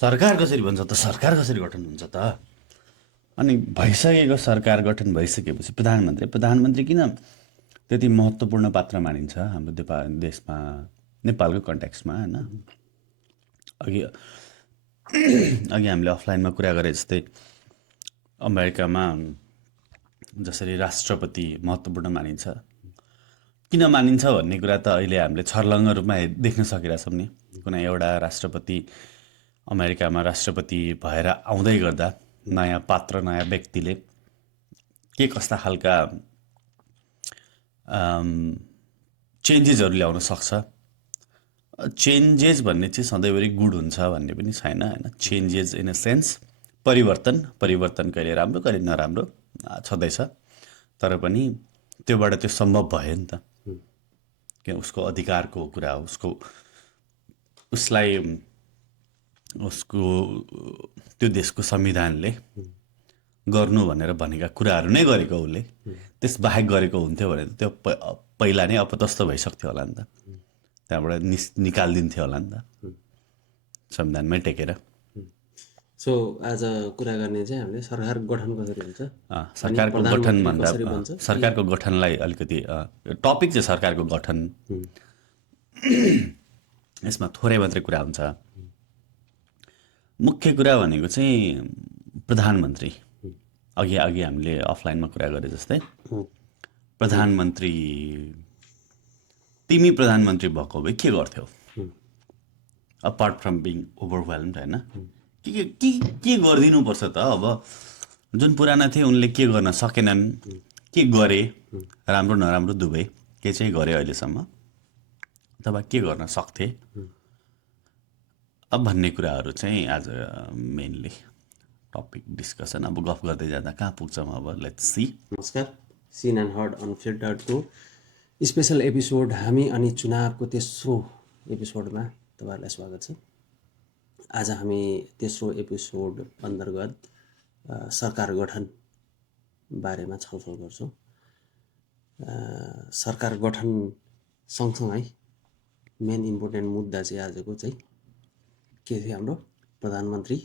सरकार कसरी बन्छ त सरकार कसरी गठन हुन्छ त अनि भइसकेको सरकार गठन भइसकेपछि प्रधानमन्त्री किन त्यति महत्त्वपूर्ण पात्र मानिन्छ हाम्रो देशमा नेपालको कन्टेक्स्टमा हैन अघि अघि हामीले अफलाइनमा कुरा गरे जस्तै अमेरिकामा जसरी राष्ट्रपति महत्त्वपूर्ण मानिन्छ किन मानिन्छ भन्ने कुरा त अहिले हामीले छर्लङ्ग रूपमा देख्न सकिरहेछौँ नि कुनै एउटा राष्ट्रपति अमेरिकामा राष्ट्रपति भएर आउँदै गर्दा नयाँ पात्र नयाँ व्यक्तिले के कस्ता खालका चेन्जेसहरू ल्याउन सक्छ चेन्जेस भन्ने चाहिँ सधैँभरि गुड हुन्छ भन्ने पनि छैन हैन चेन्जेस इन अ सेन्स परिवर्तन कहिले राम्रो कहिले नराम्रो छँदैछ तर पनि त्योबाट त्यो सम्भव भयो नि त कि उसको अधिकारको कुरा हो उसलाई उसको त्यो देशको संविधानले गर्नु भनेर भनेका कुराहरू नै गरेको उसले त्यसबाहेक गरेको हुन्थ्यो भने त्यो पहिला नै अपतस्त भइसक्थ्यो होला नि त त्यहाँबाट निकालिदिन्थ्यो होला नि त संविधानमै टेकेर सो आज कुरा गर्ने चाहिँ हामीले सरकार गठन कसरी हुन्छ सरकारको गठन भन्दा सरकारको गठनलाई अलिकति टपिक चाहिँ सरकारको गठन यसमा थोरै मात्रै कुरा हुन्छ मुख्य कुरा भनेको चाहिँ प्रधानमन्त्री अघि हामीले अफलाइनमा कुरा गरे जस्तै प्रधानमन्त्री तिमी प्रधानमन्त्री भएको भए के गर्थ्यौ अपार्ट फ्रम बिङ ओभरवेल्म्ड हैन के गरिदिनुपर्छ त अब जुन पुराना थिए उनले के गर्न सकेनन् के गरे राम्रो नराम्रो दुवै के चाहिँ गरे अहिलेसम्म अथवा के गर्न सक्थे अब भन्ने कुराहरू चाहिँ आज मेनली टपिक डिस्कसन अब गफ गर्दै जाँदा कहाँ पुग्छौँ अब लेट्स सी नमस्कार सिन एन्ड हर्ड अनफिल्टर्डको स्पेसल एपिसोड हामी अनि चुनावको तेस्रो एपिसोडमा तपाईँहरूलाई स्वागत छ आज हामी तेस्रो एपिसोड अन्तर्गत सरकार गठन बारेमा छलफल गर्छौँ सरकार गठन सँगसँगै मेन इम्पोर्टेन्ट मुद्दा चाहिँ आजको चाहिँ के थियो हाम्रो प्रधानमन्त्री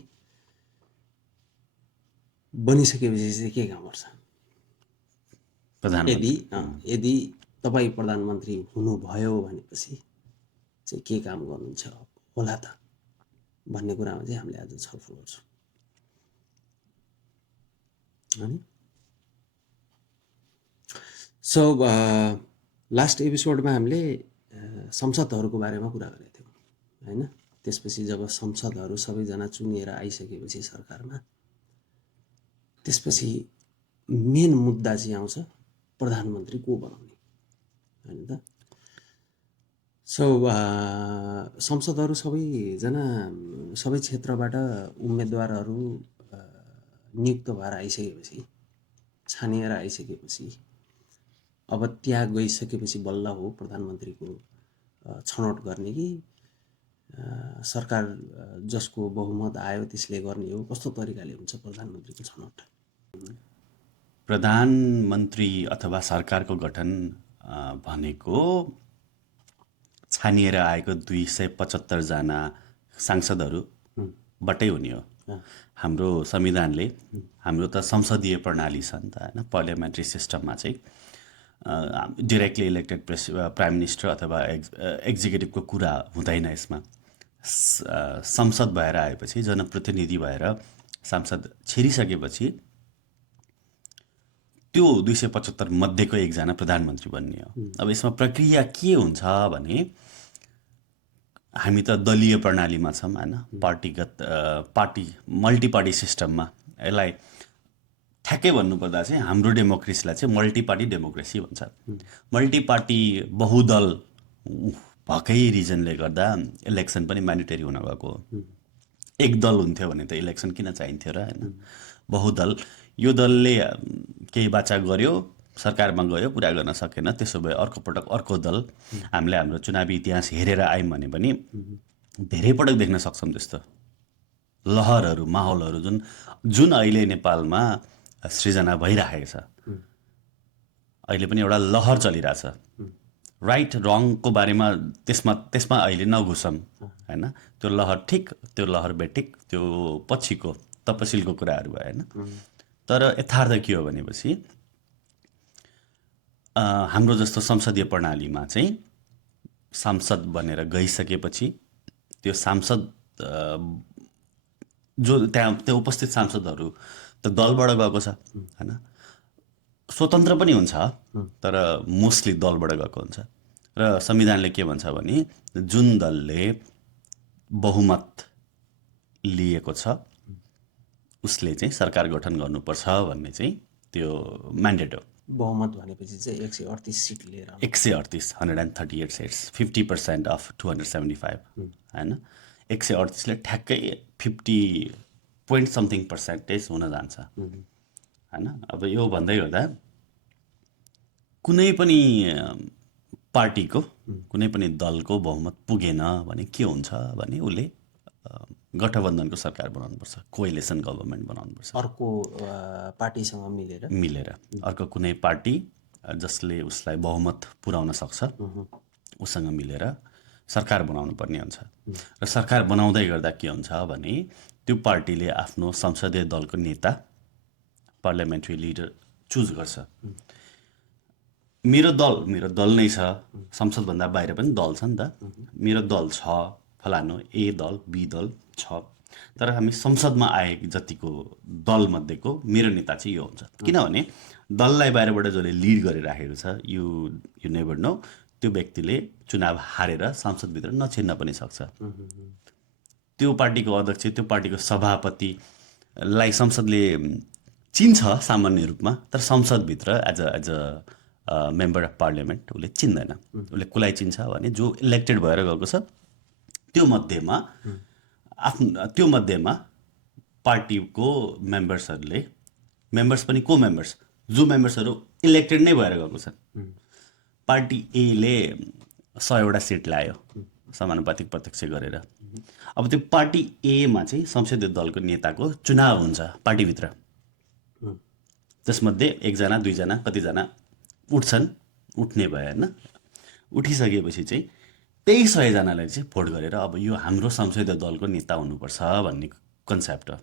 बनिसकेपछि चाहिँ के काम गर्छ यदि तपाईँ प्रधानमन्त्री हुनुभयो भनेपछि चाहिँ के काम गर्नुहुन्छ होला त भन्ने कुरामा चाहिँ हामीले आज छलफल गर्छौँ अनि सो लास्ट एपिसोडमा हामीले संसदहरूको बारेमा कुरा गरेका थियौँ हैन त्यसपछि जब संसदहरू सबैजना चुनिएर आइसकेपछि सरकारमा त्यसपछि मेन मुद्दा चाहिँ आउँछ प्रधानमन्त्री को बनाउने हैन त सो संसदहरू सबैजना सबै क्षेत्रबाट उम्मेदवारहरू नियुक्त भएर आइसकेपछि छानिएर आइसकेपछि अब त्यहाँ गइसकेपछि बल्ल हो प्रधानमन्त्रीको छनौट गर्ने कि सरकार जसको बहुमत आयो त्यसले गर्ने हो कस्तो तरिकाले हुन्छ प्रधानमन्त्रीको छनौट प्रधानमन्त्री अथवा सरकारको गठन भनेको छानिएर आएको 275 जना सांसदहरूबाटै हुने हो हाम्रो संविधानले हाम्रो त संसदीय प्रणाली छ नि त हैन पार्लियामेन्ट्री सिस्टममा चाहिँ डाइरेक्टली इलेक्टेड प्राइम मिनिस्टर अथवा एक्जिक्युटिभको कुरा हुँदैन यसमा संसद भएर आएपछि जनप्रतिनिधि भएर सांसद छिरिसकेपछि त्यो 275 मध्येको एकजना प्रधानमन्त्री बन्ने हो अब यसमा प्रक्रिया के हुन्छ भने हामी त दलीय प्रणालीमा छौँ हैन पार्टी मल्टी पार्टी सिस्टममा यसलाई ठ्याक्कै भन्नुपर्दा चाहिँ हाम्रो डेमोक्रेसीलाई चाहिँ मल्टी पार्टी डेमोक्रेसी भन्छ मल्टी पार्टी बहुदल भएकै रिजनले गर्दा इलेक्सन पनि म्यान्डेटरी हुन गएको एक दल हुन्थ्यो भने त इलेक्सन किन चाहिन्थ्यो र हैन बहुदल यो दलले केही बाचा गर्यो सरकारमा गयो पुरा गर्न सकेन त्यसो भए अर्को पटक अर्को दल हामीले हाम्रो चुनावी इतिहास हेरेर आयौँ भने पनि धेरै पटक देख्न सक्छौँ त्यस्तो लहरहरू माहौलहरू जुन अहिले नेपालमा सृजना भइरहेको छ अहिले पनि एउटा लहर चलिरहेछ राइट रङको बारेमा त्यसमा अहिले नघुसौँ हैन त्यो लहर ठिक त्यो लहर बेठिक त्यो पछिको तपसिलको कुराहरू भयो हैन तर यथार्थ के हो भनेपछि हाम्रो जस्तो संसदीय प्रणालीमा चाहिँ सांसद बनेर गइसकेपछि त्यो सांसद जो त्यहाँ त्यो उपस्थित सांसदहरू त दलबाट गएको छ हैन स्वतन्त्र पनि हुन्छ तर मोस्टली दलबाट गएको हुन्छ र संविधानले के भन्छ भने जुन दलले बहुमत लिएको छ उसले चाहिँ सरकार गठन गर्नुपर्छ भन्ने चाहिँ त्यो म्यान्डेट हो बहुमत भनेपछि चाहिँ 138 सिट लिएर 138 138 सिट्स 50% अफ 275 हैन 138 ले ठ्याक्कै 50 point something percentage हुन जान्छ हैन अब यो भन्दै गर्दा कुनै पनि पार्टीको कुनै पनि दलको बहुमत पुगेन भने के हुन्छ भने उसले गठबन्धनको सरकार बनाउनुपर्छ कोएलिसन गभर्नमेन्ट बनाउनुपर्छ अर्को पार्टीसँग मिलेर अर्को कुनै पार्टी जसले उसलाई बहुमत पुर्याउन सक्छ उसँग मिलेर सरकार बनाउनु पर्ने हुन्छ र सरकार बनाउँदै गर्दा के हुन्छ भने त्यो पार्टीले आफ्नो संसदीय दलको नेता पार्लियामेन्ट्री लिडर चुज गर्छ मेरो दल नै छ संसदभन्दा बाहिर पनि दल छ नि त मेरो दल छ फलानु ए दल बी दल छ तर हामी संसदमा आए जतिको दल मध्येको मेरो नेता चाहिँ यो हुन्छ किनभने दललाई बाहिरबाट जसले लिड गरिराखेको छ यु नेभर नो त्यो व्यक्तिले चुनाव हारेर संसदभित्र नछिर्न पनि सक्छ त्यो पार्टीको अध्यक्ष त्यो पार्टीको सभापतिलाई संसदले चिन्छ सामान्य रूपमा तर संसदभित्र as a member of parliament उसले चिन्दैन उसले कसलाई चिन्छ भने जो इलेक्टेड भएर गएको छ त्यो मध्येमा पार्टीको मेम्बर्स पनि को मेम्बर्स जो मेम्बर्सहरू इलेक्टेड नै भएर गएको छन् पार्टी एले 100वटा सिट ल्यायो समानुपातिक प्रत्यक्ष गरेर अब त्यो पार्टी एमा चाहिँ संसदीय दलको नेताको चुनाव हुन्छ पार्टीभित्र त्यसमध्ये एकजना दुईजना कतिजना उठ्ने भयो होइन उठिसकेपछि चाहिँ त्यही 100जनालाई चाहिँ भोट गरेर अब यो हाम्रो संसदीय दलको नेता हुनुपर्छ भन्ने कन्सेप्ट हो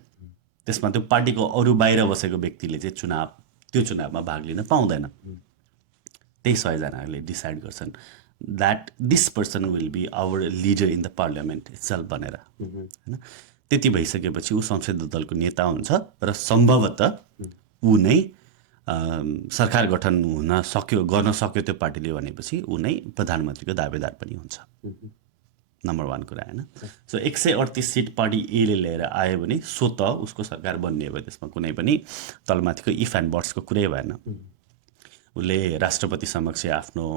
त्यसमा त्यो पार्टीको अरू बाहिर बसेको व्यक्तिले चाहिँ त्यो चुनावमा भाग लिन पाउँदैन त्यही 100जनाले डिसाइड गर्छन् that this person will be our leader in the parliament itself भनेर होइन त्यति भइसकेपछि ऊ संसदीय दलको नेता हुन्छ र सम्भवतः ऊ नै सरकार गठन गर्न सक्यो त्यो पार्टीले भनेपछि ऊ नै प्रधानमन्त्रीको दावेदार पनि हुन्छ नम्बर 1 कुरा होइन सो 138 सिट पार्टी एले लिएर आयो भने स्वत उसको सरकार बन्ने भयो त्यसमा कुनै पनि तलमाथिको इफ एन्ड बट्सको कुरै भएन उसले राष्ट्रपति समक्ष आफ्नो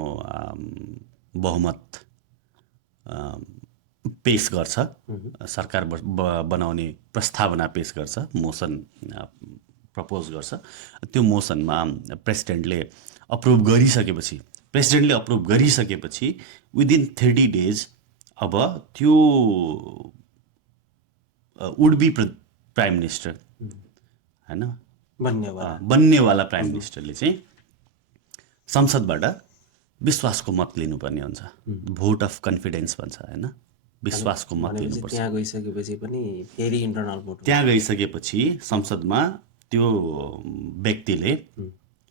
बहुमत पेश गर्छ सरकार बनाउने प्रस्तावना पेश गर्छ मोसन प्रपोज गर्छ त्यो मोसनमा प्रेसिडेन्टले अप्रुभ गरिसकेपछि विदिन 30 डेज अब त्यो वुड बी प्राइम मिनिस्टर हैन बन्नेवाला प्राइम मिनिस्टरले चाहिँ संसदबाट विश्वासको मत लिनुपर्ने हुन्छ भोट अफ कन्फिडेन्स भन्छ हैन विश्वासको मत लिनुपर्छ त्यहाँ गइसकेपछि संसदमा त्यो व्यक्तिले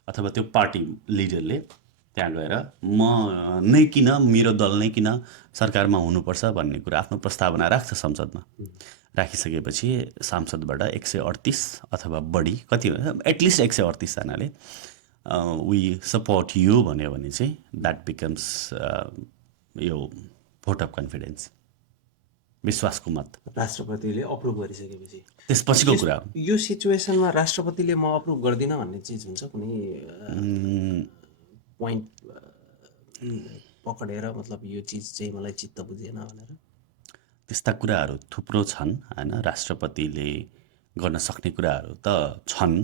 अथवा त्यो पार्टी लिडरले त्यहाँ गएर म नै किन मेरो दल नै किन सरकारमा हुनुपर्छ भन्ने कुरा आफ्नो प्रस्तावना राख्छ संसदमा राखिसकेपछि सांसदबाट 138 अथवा बढी कति एटलिस्ट 138 जनाले वी सपोर्ट यु भन्यो भने चाहिँ द्याट बिकम्स यो भोट अफ कन्फिडेन्स विश्वासको मत राष्ट्रपतिले अप्रुभ गरिसकेपछि त्यसपछिको कुरा यो सिचुएसनमा राष्ट्रपतिले म अप्रुभ गर्दिनँ भन्ने चिज हुन्छ कुनै पोइन्ट पकडेर मतलब यो चिज चाहिँ मलाई चित्त बुझेन भनेर त्यस्ता कुराहरू थुप्रो छन् हैन राष्ट्रपतिले गर्न सक्ने कुराहरू त छन्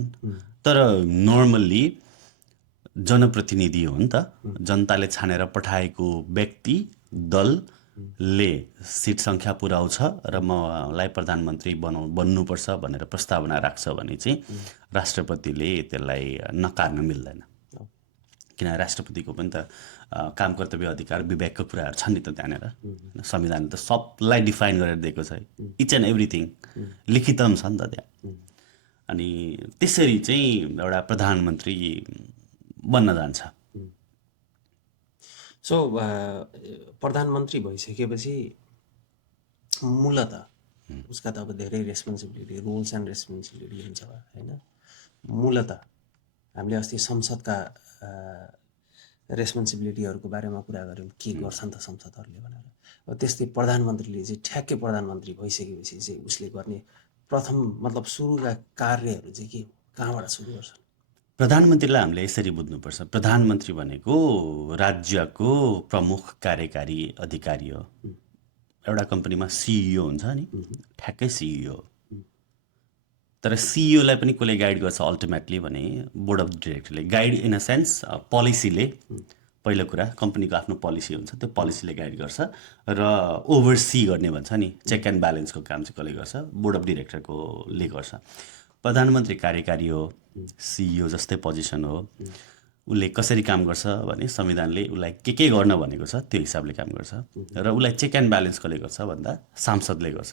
तर नर्मल्ली जनप्रतिनिधि हो नि त जनताले छानेर पठाएको व्यक्ति दलले सिट सङ्ख्या पुर्याउँछ र मलाई प्रधानमन्त्री बन्नुपर्छ भनेर प्रस्तावना राख्छ भने चाहिँ राष्ट्रपतिले त्यसलाई नकार्न मिल्दैन किन राष्ट्रपतिको पनि त काम कर्तव्य अधिकार विवेकको कुराहरू छन् नि त त्यहाँनिर होइन संविधानले त सबलाई डिफाइन गरेर दिएको छ इच एन्ड एभ्रिथिङ लिखित पनि छ नि त त्यहाँ अनि त्यसरी चाहिँ एउटा प्रधानमन्त्री बन्न जान्छ सो प्रधानमन्त्री भइसकेपछि मूलत उसका त अब धेरै रेस्पोन्सिबिलिटी रोल्स एन्ड रेस्पोन्सिबिलिटी हुन्छ होइन मूलत हामीले अस्ति संसदका रेस्पोन्सिबिलिटीहरूको बारेमा कुरा गऱ्यौँ के गर्छन् त संसदहरूले भनेर अब त्यस्तै प्रधानमन्त्रीले चाहिँ ठ्याक्कै प्रधानमन्त्री भइसकेपछि चाहिँ उसले गर्ने प्रथम मतलब सुरुका कार्यहरू चाहिँ के हो कहाँबाट सुरु गर्छन् प्रधानमन्त्रीलाई हामीले यसरी बुझ्नुपर्छ प्रधानमन्त्री भनेको राज्यको प्रमुख कार्यकारी अधिकारी हो एउटा कम्पनीमा सिइओ हुन्छ नि ठ्याक्कै सिइओ तर सिइओलाई पनि कसले गाइड गर्छ अल्टिमेटली भने बोर्ड अफ डिरेक्टरले गाइड इन अ सेन्स पोलिसीले पहिलो कुरा कम्पनीको आफ्नो पोलिसी हुन्छ त्यो पोलिसीले गाइड गर्छ र ओभरसी गर्ने भन्छ नि चेक एन्ड ब्यालेन्सको काम चाहिँ कसले गर्छ बोर्ड अफ डिरेक्टरकोले गर्छ प्रधानमन्त्री कार्यकारी हो सिइओ जस्तै पोजिसन हो उसले कसरी काम गर्छ भने संविधानले उसलाई के गर्न भनेको छ त्यो हिसाबले काम गर्छ र उसलाई चेक एन्ड ब्यालेन्स कसले गर्छ भन्दा सांसदले गर्छ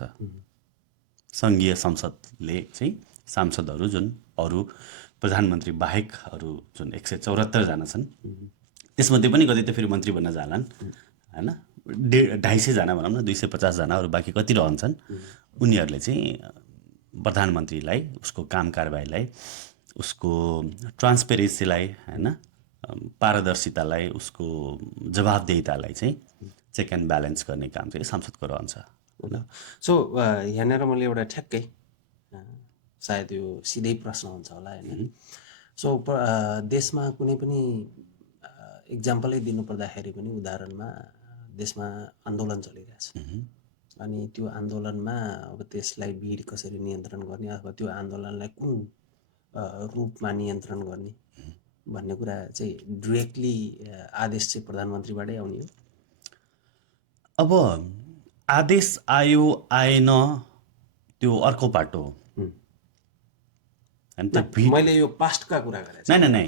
सङ्घीय संसदले चाहिँ सांसदहरू जुन अरू प्रधानमन्त्री बाहेक अरू जुन 174 जना छन् त्यसमध्ये पनि कति त फेरि मन्त्री बन्न जालान् होइन 250 जना भनौँ न 250 जना अरू बाँकी कति रहन्छन् उनीहरूले चाहिँ प्रधानमन्त्रीलाई उसको काम कारबाहीलाई उसको ट्रान्सपेरेन्सीलाई होइन पारदर्शितालाई उसको जवाबदेहितालाई चाहिँ चेक एन्ड ब्यालेन्स गर्ने काम चाहिँ संसदको रहन्छ होइन सो यहाँनिर मैले एउटा ठ्याक्कै सायद यो सिधै प्रश्न हुन्छ होला होइन सो देशमा कुनै पनि इक्जाम्पलै दिनुपर्दाखेरि पनि उदाहरणमा देशमा आन्दोलन चलिरहेछ अनि त्यो आन्दोलनमा अब त्यसलाई भिड कसरी नियन्त्रण गर्ने अथवा त्यो आन्दोलनलाई कुन रूपमा नियन्त्रण गर्ने भन्ने कुरा चाहिँ डिरेक्टली आदेश चाहिँ प्रधानमन्त्रीबाटै आउने हो अब आदेश आयो आएन त्यो अर्को पाटो हो मैले यो पास्टका कुरा गरेँ नै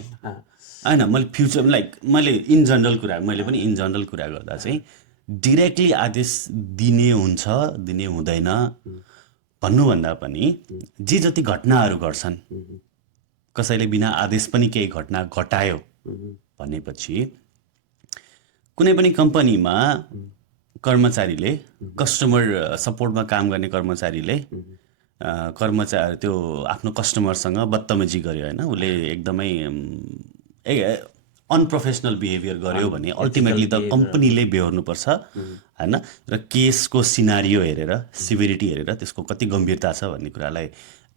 होइन मैले फ्युचर लाइक मैले इन जनरल कुरा मैले पनि इन जनरल कुरा गर्दा चाहिँ डिरेक्टली आदेश दिने हुन्छ दिने हुँदैन भन्नुभन्दा पनि जे जति घटनाहरू गर्छन् कसैले बिना आदेश पनि केही घटना घटायो भनेपछि कुनै पनि कम्पनीमा कर्मचारीले कस्टमर सपोर्टमा काम गर्ने कर्मचारीले त्यो आफ्नो कस्टमरसँग बदतमिजी गर्यो होइन उसले एकदमै अनप्रोफेसनल बिहेभियर गर्यो भने अल्टिमेटली त कम्पनीले बेहोर्नुपर्छ होइन र केसको सिनारियो हेरेर सिभिरिटी हेरेर त्यसको कति गम्भीरता छ भन्ने कुरालाई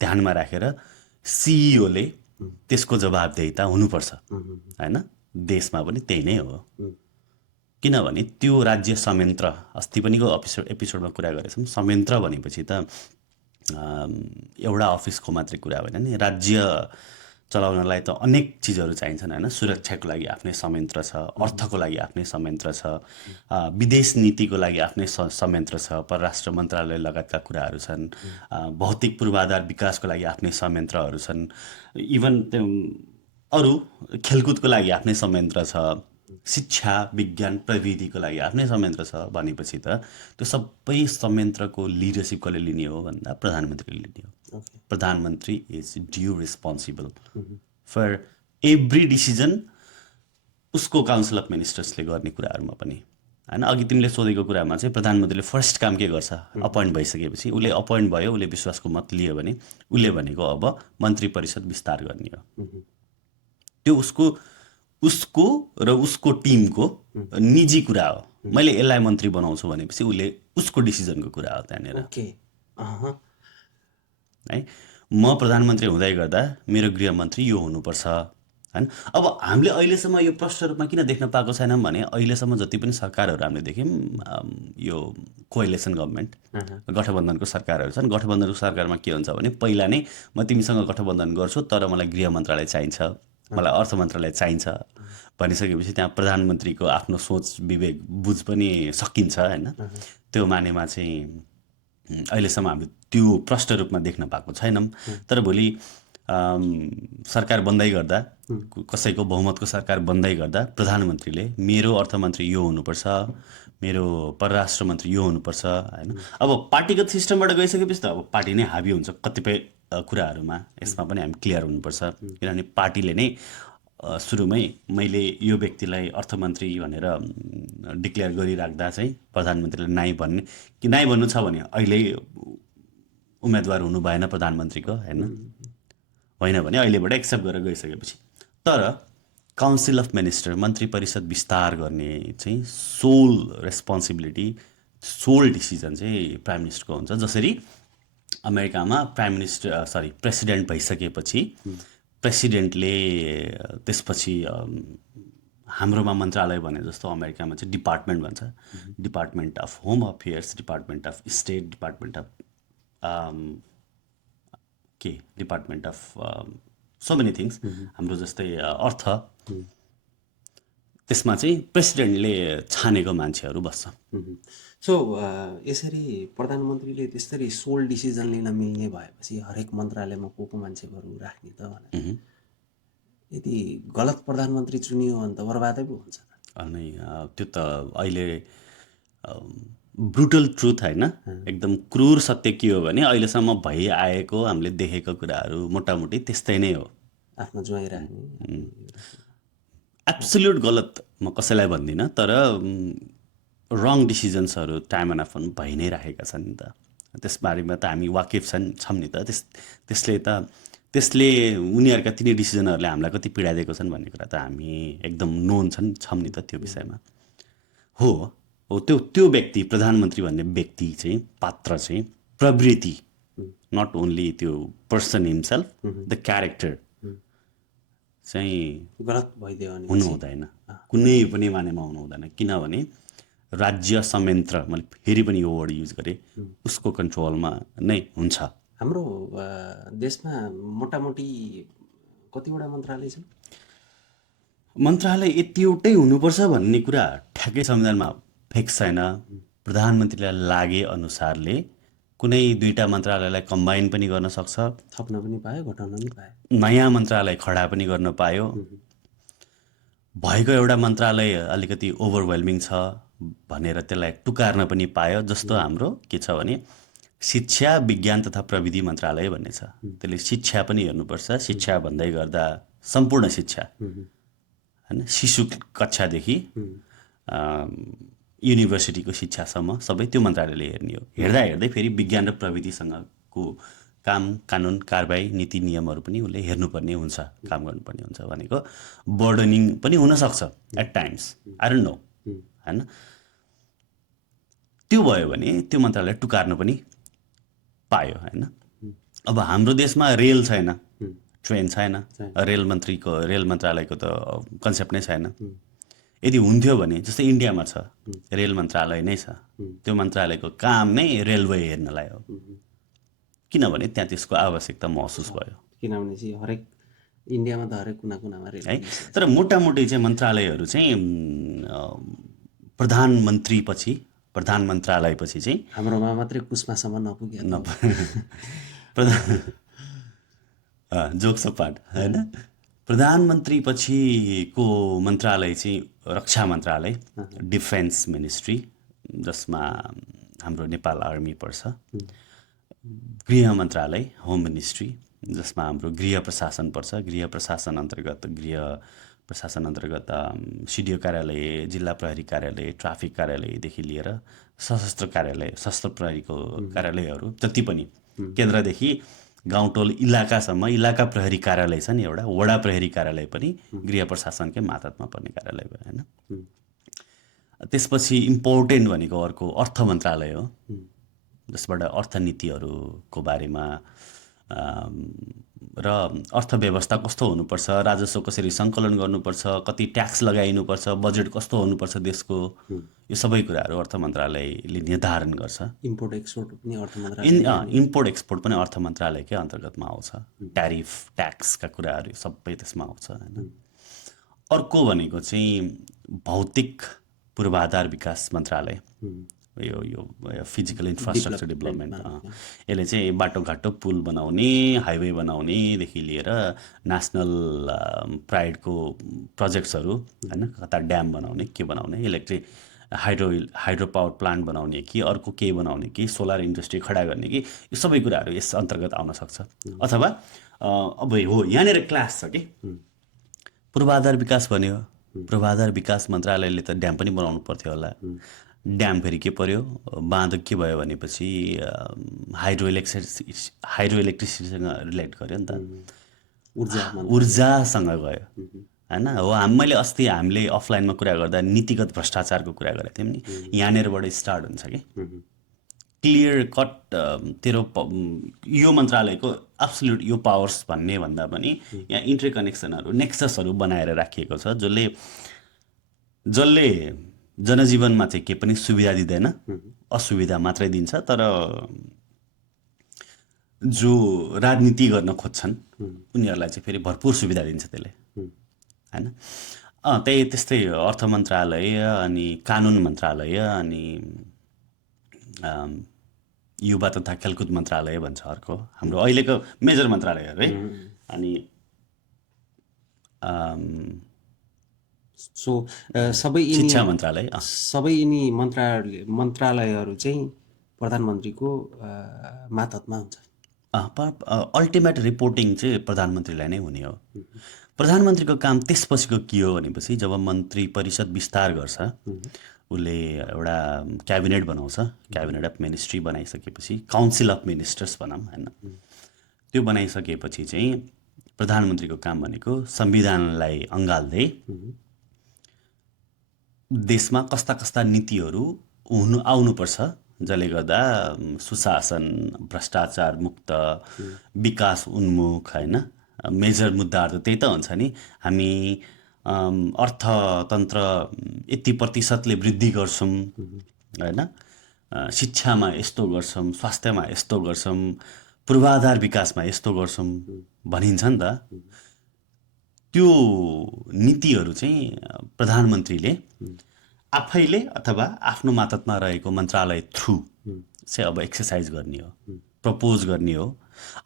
ध्यानमा राखेर सिइओले त्यसको जवाबदेहिता हुनुपर्छ होइन देशमा पनि त्यही नै हो किनभने त्यो राज्य संयन्त्र अस्ति पनिको एपिसोडमा कुरा गरेछौँ संयन्त्र भनेपछि त एउटा अफिसको मात्रै कुरा होइन नि राज्य चलाउनलाई त अनेक चिजहरू चाहिन्छन् होइन सुरक्षाको लागि आफ्नै संयन्त्र छ अर्थको लागि आफ्नै संयन्त्र छ विदेश नीतिको लागि आफ्नै संयन्त्र छ परराष्ट्र मन्त्रालय लगायतका कुराहरू छन् भौतिक पूर्वाधार विकासको लागि आफ्नै संयन्त्रहरू छन् इभन अरू खेलकुदको लागि आफ्नै संयन्त्र छ शिक्षा विज्ञान प्रविधिको लागि आफ्नै संयन्त्र छ भनेपछि त त्यो सबै संयन्त्रको लिडरसिप कसले लिने हो भन्दा प्रधानमन्त्रीले लिने हो प्रधानमन्त्री is due responsible for every decision उसको काउन्सिल अफ मिनिस्टर्सले गर्ने कुराहरूमा पनि होइन अघि तिमीले सोधेको कुरामा चाहिँ प्रधानमन्त्रीले फर्स्ट काम के गर्छ अपोइन्ट भइसकेपछि उसले अपोइन्ट भयो उसले विश्वासको मत लियो भने उसले भनेको अब मन्त्री परिषद विस्तार गर्ने हो त्यो उसको र उसको टिमको निजी कुरा हो मैले यसलाई मन्त्री बनाउँछु भनेपछि उसले उसको डिसिजनको कुरा हो त्यहाँनिर है म प्रधानमन्त्री हुँदै गर्दा मेरो गृहमन्त्री यो हुनुपर्छ होइन अब हामीले अहिलेसम्म यो प्रष्ट रूपमा किन देख्न पाएको छैनौँ भने अहिलेसम्म जति पनि सरकारहरू हामीले देख्यौँ यो कोएलिसन गभर्मेन्ट गठबन्धनको सरकारहरू छन् गठबन्धनको सरकारमा के हुन्छ भने पहिला नै म तिमीसँग गठबन्धन गर्छु तर मलाई गृह मन्त्रालय चाहिन्छ मलाई अर्थ मन्त्रालय चाहिन्छ भनिसकेपछि त्यहाँ प्रधानमन्त्रीको आफ्नो सोच विवेक बुझ पनि सकिन्छ होइन त्यो मानेमा चाहिँ अहिलेसम्म हामीले त्यो प्रष्ट रूपमा देख्न पाएको छैनौँ तर भोलि सरकार बन्दै गर्दा कसैको बहुमतको सरकार बन्दै गर्दा प्रधानमन्त्रीले मेरो अर्थमन्त्री यो हुनुपर्छ, मेरो परराष्ट्र मन्त्री यो हुनुपर्छ होइन। अब पार्टीगत सिस्टमबाट गइसकेपछि त अब पार्टी नै हाबी हुन्छ कतिपय कुराहरूमा। यसमा पनि हामी क्लियर हुनुपर्छ, किनभने पार्टीले नै सुरुमै मैले यो व्यक्तिलाई अर्थमन्त्री भनेर डिक्लेयर गरिराख्दा चाहिँ प्रधानमन्त्रीले नाइ भन्ने कि नाइ भन्नु छ भने अहिले उम्मेदवार हुनु भएन प्रधानमन्त्रीको होइन, होइन भने अहिलेबाट एक्सेप्ट गरेर गइसकेपछि। तर काउन्सिल अफ मिनिस्टर मन्त्री परिषद विस्तार गर्ने चाहिँ सोल रेस्पोन्सिबिलिटी, सोल डिसिजन चाहिँ प्राइम मिनिस्टरको हुन्छ। जसरी अमेरिकामा प्रेसिडेन्ट भइसकेपछि प्रेसिडेन्टले त्यसपछि हाम्रोमा मन्त्रालय भने जस्तो अमेरिकामा चाहिँ डिपार्टमेन्ट भन्छ, department of home affairs, department of state, department of department of so many things, हाम्रो जस्तै अर्थ, त्यसमा चाहिँ प्रेसिडेन्टले छानेको मान्छेहरू बस्छ। सो यसरी प्रधानमन्त्रीले त्यसरी सोल डिसिजन लिन मिल्ने भएपछि हरेक मन्त्रालयमा को मान्छेहरू राख्ने त भने यदि गलत प्रधानमन्त्री चुनियो भने त बर्बादै पो हुन्छ अनि त्यो त अहिले ब्रुटल ट्रुथ होइन, एकदम क्रूर सत्य के हो भने अहिलेसम्म भइआएको हामीले देखेको कुराहरू मोटामोटी त्यस्तै नै हो। आफ्नो ज्वाइँ राख्ने एब्सोल्युट गलत म कसैलाई भन्दिनँ, तर रङ डिसिजन्सहरू टाइम एन्ड अफन भइ नै राखेका छन् नि त। त्यसबारेमा त हामी वाकिफ छौँ नि त। त्यसले उनीहरूका तिनै डिसिजनहरूले हामीलाई कति पीडा दिएको छन् भन्ने कुरा त हामी एकदम नोन छौँ नि त त्यो विषयमा। हो त्यो व्यक्ति प्रधानमन्त्री भन्ने व्यक्ति चाहिँ पात्र चाहिँ प्रवृत्ति, नट ओन्ली त्यो पर्सन हिमसेल्फ, द क्यारेक्टर चाहिँ गलत भइदियो भने हुनु हुँदैन, कुनै पनि मानेमा हुनु हुँदैन। किनभने राज्य संयन्त्र, मैले फेरि पनि यो वर्ड युज गरेँ, उसको कन्ट्रोलमा नै हुन्छ। हाम्रो देशमा मोटामोटी कतिवटा मन्त्रालय छन्? मन्त्रालय यतिवटै हुनुपर्छ भन्ने कुरा ठ्याक्कै संविधानमा फिक्स छैन। प्रधानमन्त्रीलाई लागे अनुसारले कुनै दुईवटा मन्त्रालयलाई कम्बाइन पनि गर्न सक्छ, थप्न पनि पायो, घटाउन पनि पायो, नयाँ मन्त्रालय खडा पनि गर्न पायो। भएको एउटा मन्त्रालय अलिकति ओभरवेल्मिङ छ भनेर त्यसलाई टुकार्न पनि पायो। जस्तो हाम्रो के छ भने शिक्षा विज्ञान तथा प्रविधि मन्त्रालय भन्ने छ, त्यसले शिक्षा पनि हेर्नुपर्छ। शिक्षा भन्दै गर्दा सम्पूर्ण शिक्षा होइन, शिशु कक्षादेखि युनिभर्सिटीको शिक्षासम्म सबै त्यो मन्त्रालयले हेर्ने हो। हेर्दा हेर्दै फेरि विज्ञान र प्रविधिसँगको काम, कानुन, कारबाही, नीति नियमहरू पनि उसले हेर्नुपर्ने हुन्छ, काम गर्नुपर्ने हुन्छ। भनेको बर्डनिङ पनि हुनसक्छ at times, I don't know होइन। त्यो भयो भने त्यो मन्त्रालय टुकार्न पनि पायो होइन। अब हाम्रो देशमा रेल छैन, ट्रेन छैन, रेल मन्त्रालयको त कन्सेप्ट नै छैन। यदि हुन्थ्यो भने जस्तै इन्डियामा छ रेल मन्त्रालय नै छ, त्यो मन्त्रालयको काम नै रेलवे हेर्नलाई हो, किनभने त्यहाँ त्यसको आवश्यकता महसुस भयो। किनभने चाहिँ हरेक इन्डियामा त हरेक कुना कुनामा रेल है। तर मोटामोटी चाहिँ मन्त्रालयहरू चाहिँ प्रधान मन्त्रालयपछि चाहिँ हाम्रोमा मात्रै कुस्मासम्म नपुग्यो जोक सपाट होइन। प्रधानमन्त्री पछिको मन्त्रालय चाहिँ रक्षा मन्त्रालय, डिफेन्स मिनिस्ट्री, जसमा हाम्रो नेपाल आर्मी पर्छ। गृह मन्त्रालय, होम मिनिस्ट्री, जसमा हाम्रो गृह प्रशासन पर्छ। गृह प्रशासन अन्तर्गत सिडिओ कार्यालय, जिल्ला प्रहरी कार्यालय, ट्राफिक कार्यालयदेखि लिएर सशस्त्र कार्यालय, सशस्त्र प्रहरीको कार्यालयहरू जति पनि केन्द्रदेखि गाउँटोल इलाकासम्म इलाका प्रहरी कार्यालय छ नि एउटा, वडा प्रहरी कार्यालय पनि गृह प्रशासनकै मातहतमा पर्ने कार्यालय भयो होइन। त्यसपछि इम्पोर्टेन्ट भनेको अर्को अर्थ मन्त्रालय हो, जसबाट अर्थनीतिहरूको बारेमा र अर्थव्यवस्था कस्तो हुनुपर्छ, राजस्व कसरी सङ्कलन गर्नुपर्छ, कति ट्याक्स लगाइनुपर्छ, बजेट कस्तो हुनुपर्छ देशको, यो सबै कुराहरू अर्थ मन्त्रालयले निर्धारण गर्छ। इम्पोर्ट एक्सपोर्ट पनि अर्थ मन्त्रालयकै अन्तर्गतमा आउँछ। ट्यारिफ, ट्याक्सका कुराहरू सबै त्यसमा आउँछ होइन। अर्को भनेको चाहिँ भौतिक पूर्वाधार विकास मन्त्रालय, यो फिजिकल इन्फ्रास्ट्रक्चर डेभलपमेन्ट यसले चाहिँ बाटोघाटो पुल बनाउने हाइवे बनाउनेदेखि लिएर नेसनल प्राइडको प्रोजेक्ट्सहरू होइन कता ड्याम बनाउने के बनाउने हाइड्रो पावर प्लान्ट बनाउने कि अर्को केही बनाउने कि सोलर इन्डस्ट्री खडा गर्ने कि यो सबै कुराहरू यस अन्तर्गत आउन सक्छ अथवा अब हो यहाँनिर क्लास छ कि पूर्वाधार विकास भन्यो पूर्वाधार विकास मन्त्रालयले त ड्याम पनि बनाउनु पर्थ्यो होला ड्याम फेरि के पर्यो बाँध के भयो भनेपछि हाइड्रो इलेक्ट्रिसिटीसँग रिलेट गर्यो नि त ऊर्जासँग गयो होइन हो मैले अस्ति हामीले अफलाइनमा कुरा गर्दा नीतिगत भ्रष्टाचारको कुरा गरेको थियौँ नि यहाँनिरबाट स्टार्ट हुन्छ कि क्लियर कट तेरो यो मन्त्रालयको एब्सोल्युट यो पावर्स भन्ने भन्दा पनि यहाँ इन्टरकनेक्सनहरू नेक्ससहरू बनाएर राखिएको छ जसले जनजीवनमा चाहिँ के पनि सुविधा दिँदैन असुविधा मात्रै दिन्छ तर जो राजनीति गर्न खोज्छन् उनीहरूलाई चाहिँ फेरि भरपुर सुविधा दिन्छ त्यसले होइन त्यस्तै अर्थ मन्त्रालय अनि कानुन मन्त्रालय अनि युवा तथा खेलकुद मन्त्रालय भन्छ अर्को हाम्रो अहिलेको मेजर मन्त्रालयहरू है अनि सो सबै शिक्षा मन्त्रालय सबै यिनी मन्त्रालयहरू चाहिँ प्रधानमन्त्रीको मातहतमा हुन्छ अल्टिमेट रिपोर्टिङ चाहिँ प्रधानमन्त्रीलाई नै हुने हो प्रधानमन्त्रीको काम त्यसपछिको के हो भनेपछि जब मन्त्री परिषद विस्तार गर्छ उसले एउटा क्याबिनेट बनाउँछ क्याबिनेट अफ मिनिस्ट्री बनाइसकेपछि काउन्सिल अफ मिनिस्टर्स भनौँ होइन त्यो बनाइसकेपछि चाहिँ प्रधानमन्त्रीको काम भनेको संविधानलाई अँगाल्दै देशमा कस्ता कस्ता नीतिहरू आउनुपर्छ जसले गर्दा सुशासन भ्रष्टाचार मुक्त विकास उन्मुख होइन मेजर मुद्दाहरू त त्यही त हुन्छ नि हामी अर्थतन्त्र यति प्रतिशतले वृद्धि गर्छौँ होइन शिक्षामा यस्तो गर्छौँ स्वास्थ्यमा यस्तो गर्छौँ पूर्वाधार विकासमा यस्तो गर्छौँ भनिन्छ नि त त्यो नीतिहरू चाहिँ प्रधानमन्त्रीले आफैले अथवा आफ्नो मातहतमा रहेको मन्त्रालय थ्रु चाहिँ अब एक्सर्साइज गर्ने हो प्रपोज गर्ने हो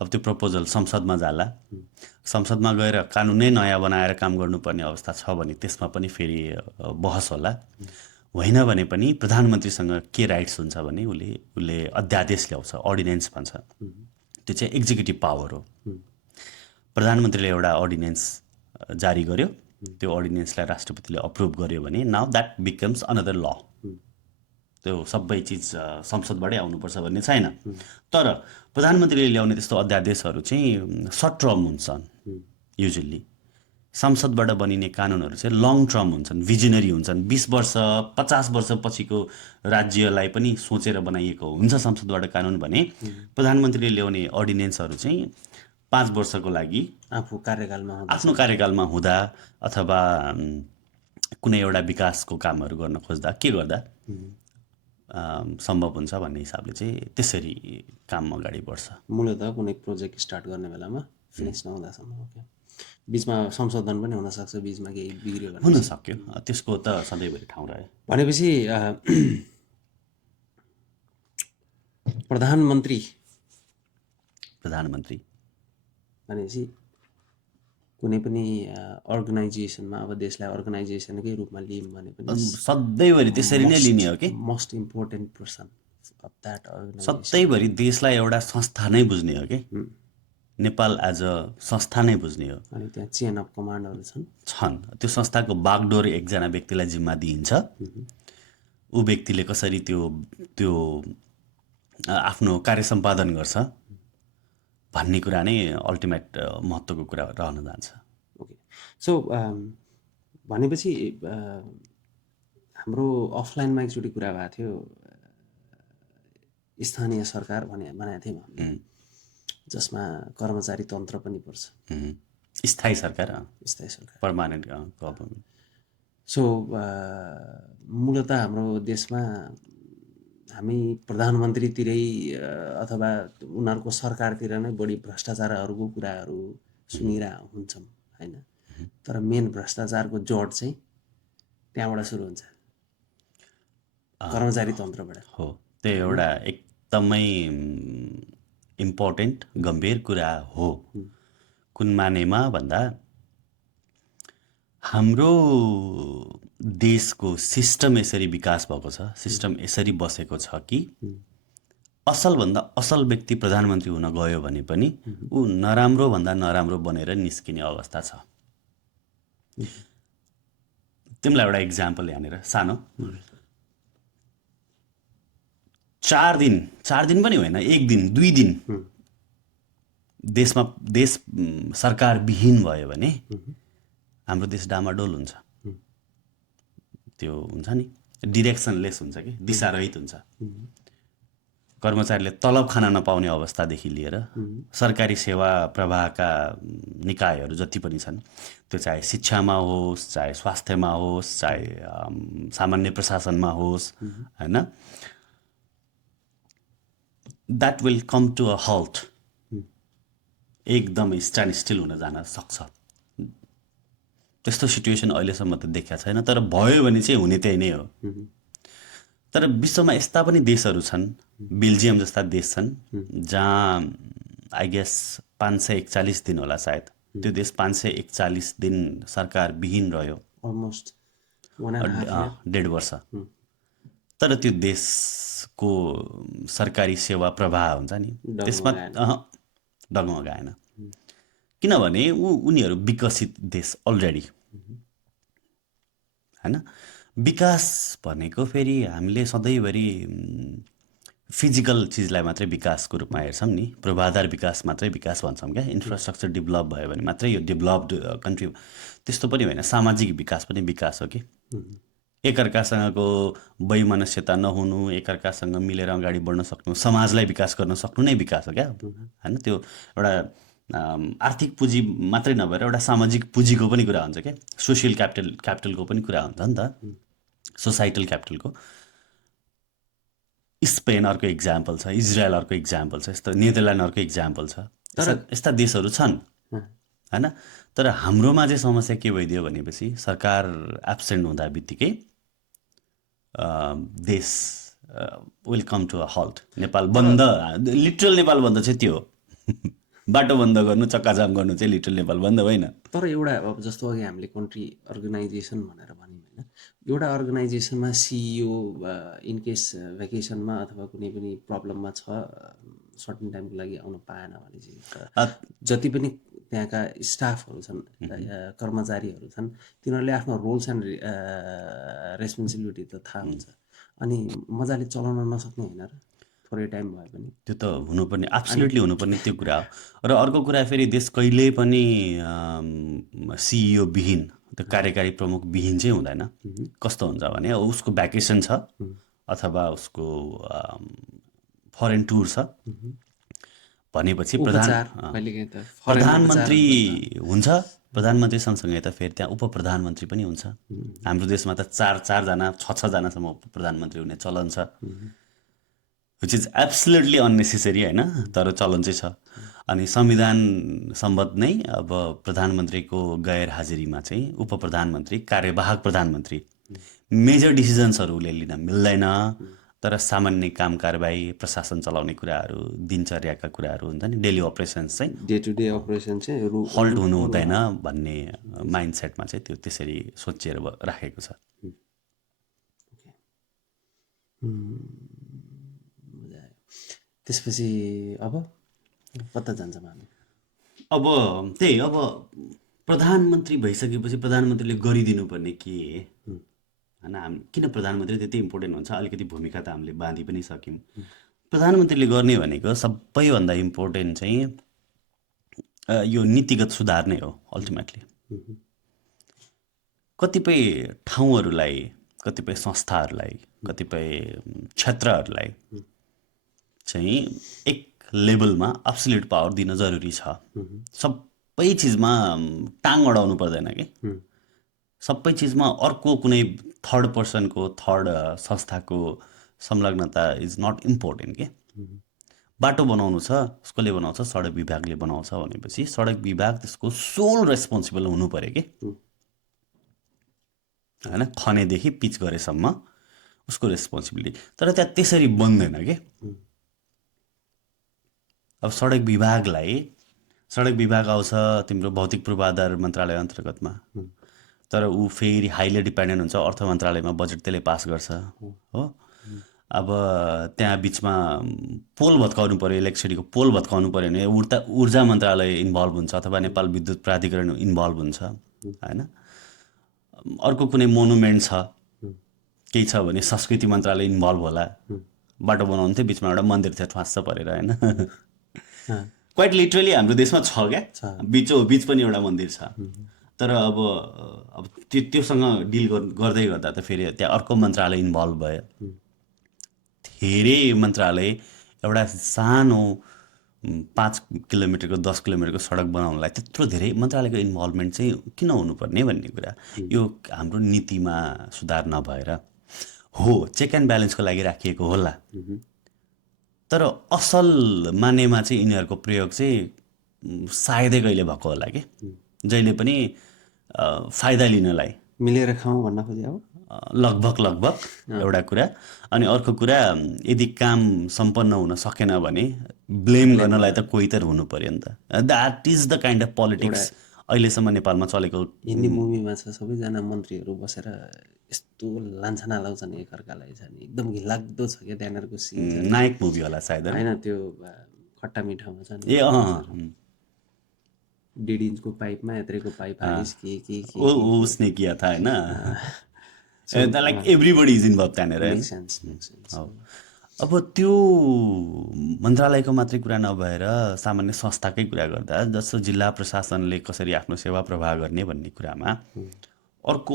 अब त्यो प्रपोजल संसदमा जाला संसदमा गएर कानुनै नयाँ बनाएर काम गर्नुपर्ने अवस्था छ भने त्यसमा पनि फेरि बहस होला होइन भने पनि प्रधानमन्त्रीसँग के राइट्स हुन्छ भने उसले अध्यादेश ल्याउँछ अर्डिनेन्स भन्छ त्यो चाहिँ एक्जिक्युटिभ पावर हो प्रधानमन्त्रीले एउटा अर्डिनेन्स जारी गर्यो त्यो अर्डिनेन्सलाई राष्ट्रपतिले अप्रुभ गर्यो भने नाउ द्याट बिकम्स अनदर ल त्यो सबै चिज संसदबाटै आउनुपर्छ भन्ने छैन तर प्रधानमन्त्रीले ल्याउने त्यस्तो अध्यादेशहरू चाहिँ सर्ट टर्म हुन्छन् युजली संसदबाट बनिने कानुनहरू चाहिँ लङ टर्म हुन्छन् भिजनरी हुन्छन् 20 वर्ष 50 वर्ष पछिको राज्यलाई पनि सोचेर बनाइएको हुन्छ संसदबाट कानुन भने प्रधानमन्त्रीले ल्याउने अर्डिनेन्सहरू चाहिँ 5 वर्षको लागि आफ्नो कार्यकालमा हुँदा अथवा कुनै एउटा विकासको कामहरू गर्न खोज्दा के गर्दा सम्भव हुन्छ भन्ने हिसाबले चाहिँ त्यसरी काम अगाडि बढ्छ मूलतः कुनै प्रोजेक्ट स्टार्ट गर्ने बेलामा फिनिस नहुँदासम्म बिचमा संशोधन पनि हुनसक्छ बिचमा केही बिग्रियो भने हुन सक्यो त्यसको त सधैँभरि ठाउँ रह्यो भनेपछि प्रधानमन्त्री भनेपछि कुनै पनि अर्गनाइजेसनमा अब देशलाई अर्गनाइजेसनकै रूपमा लियौँ भने पनि सधैँभरि त्यसरी नै लिने हो कि most important person of that organisation सधैँभरि देशलाई एउटा संस्था नै बुझ्ने हो कि नेपाल एज अ संस्था नै बुझ्ने हो अनि त्यहाँ चेन अफ कमान्डहरू छन् त्यो संस्थाको बागडोर एकजना व्यक्तिलाई जिम्मा दिइन्छ ऊ व्यक्तिले कसरी त्यो आफ्नो कार्य सम्पादन गर्छ भन्ने कुरा नै अल्टिमेट महत्त्वको कुरा रहन जान्छ ओके सो भनेपछि हाम्रो अफलाइनमा एकचोटि कुरा भएको थियो स्थानीय सरकार भनेको थियौँ हामीले जसमा कर्मचारी तन्त्र पनि पर्छ स्थायी सरकार पर्मानेन्ट गभर्नमेन्ट सो मूलतः हाम्रो देशमा हामी प्रधानमन्त्रीतिरै अथवा उनीहरूको सरकारतिर नै बढी भ्रष्टाचारहरूको कुराहरू सुनिरहेको हुन्छौँ होइन तर मेन भ्रष्टाचारको जड चाहिँ त्यहाँबाट सुरु हुन्छ कर्मचारी तन्त्रबाट हो त्यो एउटा एकदमै इम्पोर्टेन्ट गम्भीर कुरा हो। कुन मानेमा भन्दा हाम्रो देशको सिस्टम यसरी विकास भएको छ, सिस्टम यसरी बसेको छ कि असलभन्दा असल व्यक्ति प्रधानमन्त्री हुन गयो भने पनि ऊ नराम्रो भन्दा नराम्रो बनेर निस्किने अवस्था छ। तिमीलाई एउटा इक्जाम्पल यहाँनिर सानो, 4 दिन पनि होइन, 1 दिन 2 दिन देश सरकार विहीन भयो भने हाम्रो देश डामाडोल हुन्छ। त्यो हुन्छ नि, डिरेक्सनलेस हुन्छ कि, दिशारहित हुन्छ। कर्मचारीले तलब खान नपाउने अवस्थादेखि लिएर सरकारी सेवा प्रवाहका निकायहरू जति पनि छन्, त्यो चाहे शिक्षामा होस्, चाहे स्वास्थ्यमा होस्, चाहे सामान्य प्रशासनमा होस्, होइन, that will come to a halt. एकदमै स्ट्यान्ड स्टिल हुन जान सक्छ। त्यस्तो सिचुएसन अहिलेसम्म त देखेको छैन, तर भयो भने चाहिँ हुने त्यही नै हो। तर विश्वमा यस्ता पनि देशहरू छन्, बेल्जियम जस्ता देश छन्, जहाँ आई गेस 541 दिन होला सायद, त्यो देश 541 दिन सरकार विहीन रह्यो, अलमोस्ट 1.5 वर्ष। तर त्यो देशको सरकारी सेवा प्रवाह हुन्छ नि, त्यसमा डगमगाएन। किनभने उनीहरू विकसित देश अलरेडी, होइन। विकास भनेको फेरि हामीले सधैँभरि फिजिकल चिजलाई मात्रै विकासको रूपमा हेर्छौँ नि, पूर्वाधार विकास मात्रै विकास भन्छौँ क्या। इन्फ्रास्ट्रक्चर डेभलप भयो भने मात्रै यो डेभलप्ड कन्ट्री, त्यस्तो पनि होइन। सामाजिक विकास पनि विकास हो कि। एकअर्कासँगको वैमनस्यता नहुनु, एकअर्कासँग मिलेर अगाडि बढ्न सक्नु, समाजलाई विकास गर्न सक्नु नै विकास हो क्या, होइन। त्यो एउटा आर्थिक पुँजी मात्रै नभएर एउटा सामाजिक पुँजीको पनि कुरा हुन्छ क्या, सोसियल क्यापिटलको पनि कुरा हुन्छ नि त, सोसाइटल क्यापिटलको। स्पेन अर्को इक्जाम्पल छ, इजरायल अर्को इक्जाम्पल छ, यस्तो नेदरल्यान्ड अर्को इक्जाम्पल छ। तर यस्ता देशहरू छन्, होइन। तर हाम्रोमा चाहिँ समस्या के भइदियो भनेपछि सरकार एब्सेन्ट हुँदा बित्तिकै देश will come to a halt. Nepal बन्द, लिटरल नेपाल बन्द चाहिँ त्यो हो। बाटो बन्द गर्नु, चक्काजाम गर्नु चाहिँ लिटरल नेपाल बन्द होइन। तर एउटा अब जस्तो अघि हामीले कन्ट्री अर्गनाइजेसन भनेर भन्यौँ, होइन, एउटा अर्गनाइजेसनमा सिइओ इनकेस भ्याकेसनमा अथवा कुनै पनि प्रब्लममा छ, सर्टेन टाइमको लागि आउन पाएन भने चाहिँ जति पनि त्यहाँका स्टाफहरू छन्, कर्मचारीहरू छन्, तिनीहरूले आफ्नो रोल्स एन्ड रेस्पोन्सिबिलिटी त थाहा हुन्छ, अनि मजाले चलाउन नसक्ने होइन र, थोरै टाइम भयो भने। त्यो त हुनुपर्ने, एब्सोल्युटली हुनुपर्ने त्यो कुरा हो। र अर्को कुरा फेरि देश कहिल्यै पनि सिइओ विहीन, त्यो कार्यकारी प्रमुख विहीन चाहिँ हुँदैन। कस्तो हुन्छ भने उसको भ्याकेसन छ अथवा उसको फरेन टुर छ भनेपछि प्रधानमन्त्री हुन्छ। प्रधानमन्त्री सँगसँगै त फेरि त्यहाँ उप प्रधानमन्त्री पनि हुन्छ। हाम्रो देशमा त 4-4जना 6-6जनासम्म उप प्रधानमन्त्री हुने चलन छ, विच इज एब्सोल्युटली अननेसेसरी, होइन, तर चलन चाहिँ छ। अनि संविधान सम्बद्ध नै अब प्रधानमन्त्रीको गैर हाजिरीमा चाहिँ उप प्रधानमन्त्री, कार्यवाहक प्रधानमन्त्री मेजर डिसिजन्सहरू उसले लिन मिल्दैन। तर सामान्य काम कारबाही, प्रशासन चलाउने कुराहरू, दिनचर्याका कुराहरू हुन्छ नि, डेली अपरेसन्स चाहिँ, डे टु डे अपरेसन चाहिँ हल्ट हुनु हुँदैन भन्ने माइन्डसेटमा चाहिँ त्यो त्यसरी सोचिएर राखेको छ। त्यसपछि अब कता जान्छौँ हामी? अब त्यही, अब प्रधानमन्त्री भइसकेपछि प्रधानमन्त्रीले गरिदिनु पर्ने के, होइन, हामी किन प्रधानमन्त्री त्यति इम्पोर्टेन्ट हुन्छ, अलिकति भूमिका त हामीले बाँधि पनि सक्यौँ। प्रधानमन्त्रीले गर्ने भनेको सबैभन्दा इम्पोर्टेन्ट चाहिँ यो नीतिगत सुधार नै हो अल्टिमेटली। कतिपय ठाउँहरूलाई, कतिपय संस्थाहरूलाई, कतिपय क्षेत्रहरूलाई चाहिँ एक लेभलमा एब्सोल्युट पावर दिन जरुरी छ। सबै चिजमा टाङ अडाउनु पर्दैन कि, सबै चिजमा अर्को कुनै थर्ड पर्सनको, थर्ड संस्थाको संलग्नता इज नट इम्पोर्टेन्ट के। बाटो बनाउनु छ, कसले बनाउँछ? सडक विभागले बनाउँछ भनेपछि सडक विभाग त्यसको सोल रेस्पोन्सिबल हुनु पऱ्यो कि, होइन। खनेदेखि पिच गरेसम्म उसको रेस्पोन्सिबिलिटी। तर त्यहाँ त्यसरी बन्दैन के। अब सडक विभाग आउँछ तिम्रो भौतिक पूर्वाधार मन्त्रालय अन्तर्गतमा, तर ऊ फेरि हाइली डिपेन्डेन्ट हुन्छ अर्थ मन्त्रालयमा, बजेट त्यसले पास गर्छ हो। अब त्यहाँ बिचमा पोल भत्काउनु पऱ्यो, इलेक्ट्रिसिटीको पोल भत्काउनु पऱ्यो भने ऊर्जा मन्त्रालय इन्भल्भ हुन्छ अथवा नेपाल विद्युत प्राधिकरण इन्भल्भ हुन्छ होइन। अर्को कुनै मोनुमेन्ट छ केही छ भने संस्कृति मन्त्रालय इन्भल्भ होला। बाटो बनाउनु थियो बिचमा एउटा मन्दिर थियो ठ्वास्स परेर होइन। क्वाइट लिटरली हाम्रो देशमा छ क्या, बिच पनि एउटा मन्दिर छ। तर अब त्योसँग डिल गर्दै गर्दा त फेरि त्यहाँ अर्को मन्त्रालय इन्भल्भ भयो। धेरै मन्त्रालय एउटा सानो 5 किलोमिटरको 10 किलोमिटरको सडक बनाउनलाई त्यत्रो धेरै मन्त्रालयको इन्भल्भमेन्ट चाहिँ किन हुनुपर्ने भन्ने कुरा, यो हाम्रो नीतिमा सुधार नभएर हो। चेक एन्ड ब्यालेन्सको लागि राखिएको होला, तर असल मानेमा चाहिँ यिनीहरूको प्रयोग चाहिँ सायदै कहिले भएको होला कि, जहिले पनि फाइदा लिनलाई मिलेर खाउँ भन्न खोजे अब लगभग एउटा कुरा। अनि अर्को कुरा, यदि काम सम्पन्न हुन सकेन भने ब्लेम गर्नलाई त कोही त हुनु पर्यो नि त। That is the kind of politics अहिलेसम्म नेपालमा चलेको। हिन्दी मुभीमा छ सबैजना मन्त्रीहरू बसेर यस्तो लान्छना लाउँछन् एकअर्कालाई, छ नि एकदम घिनलाग्दो छ क्या त्यहाँनिरको सिन। नायक मुभी होला सायद होइन, त्यो खट्टा मिठामा छ नि, डेढ पाइपमा यत्रेको पाइप हालिस के उसने किया था होइन। लाइक एभ्रिबडी इज इन्भल्भ त्यहाँनिर। अब त्यो मन्त्रालयको मात्रै कुरा नभएर सामान्य संस्थाकै कुरा गर्दा, जस्तो जिल्ला प्रशासनले कसरी आफ्नो सेवा प्रवाह गर्ने भन्ने कुरामा, अर्को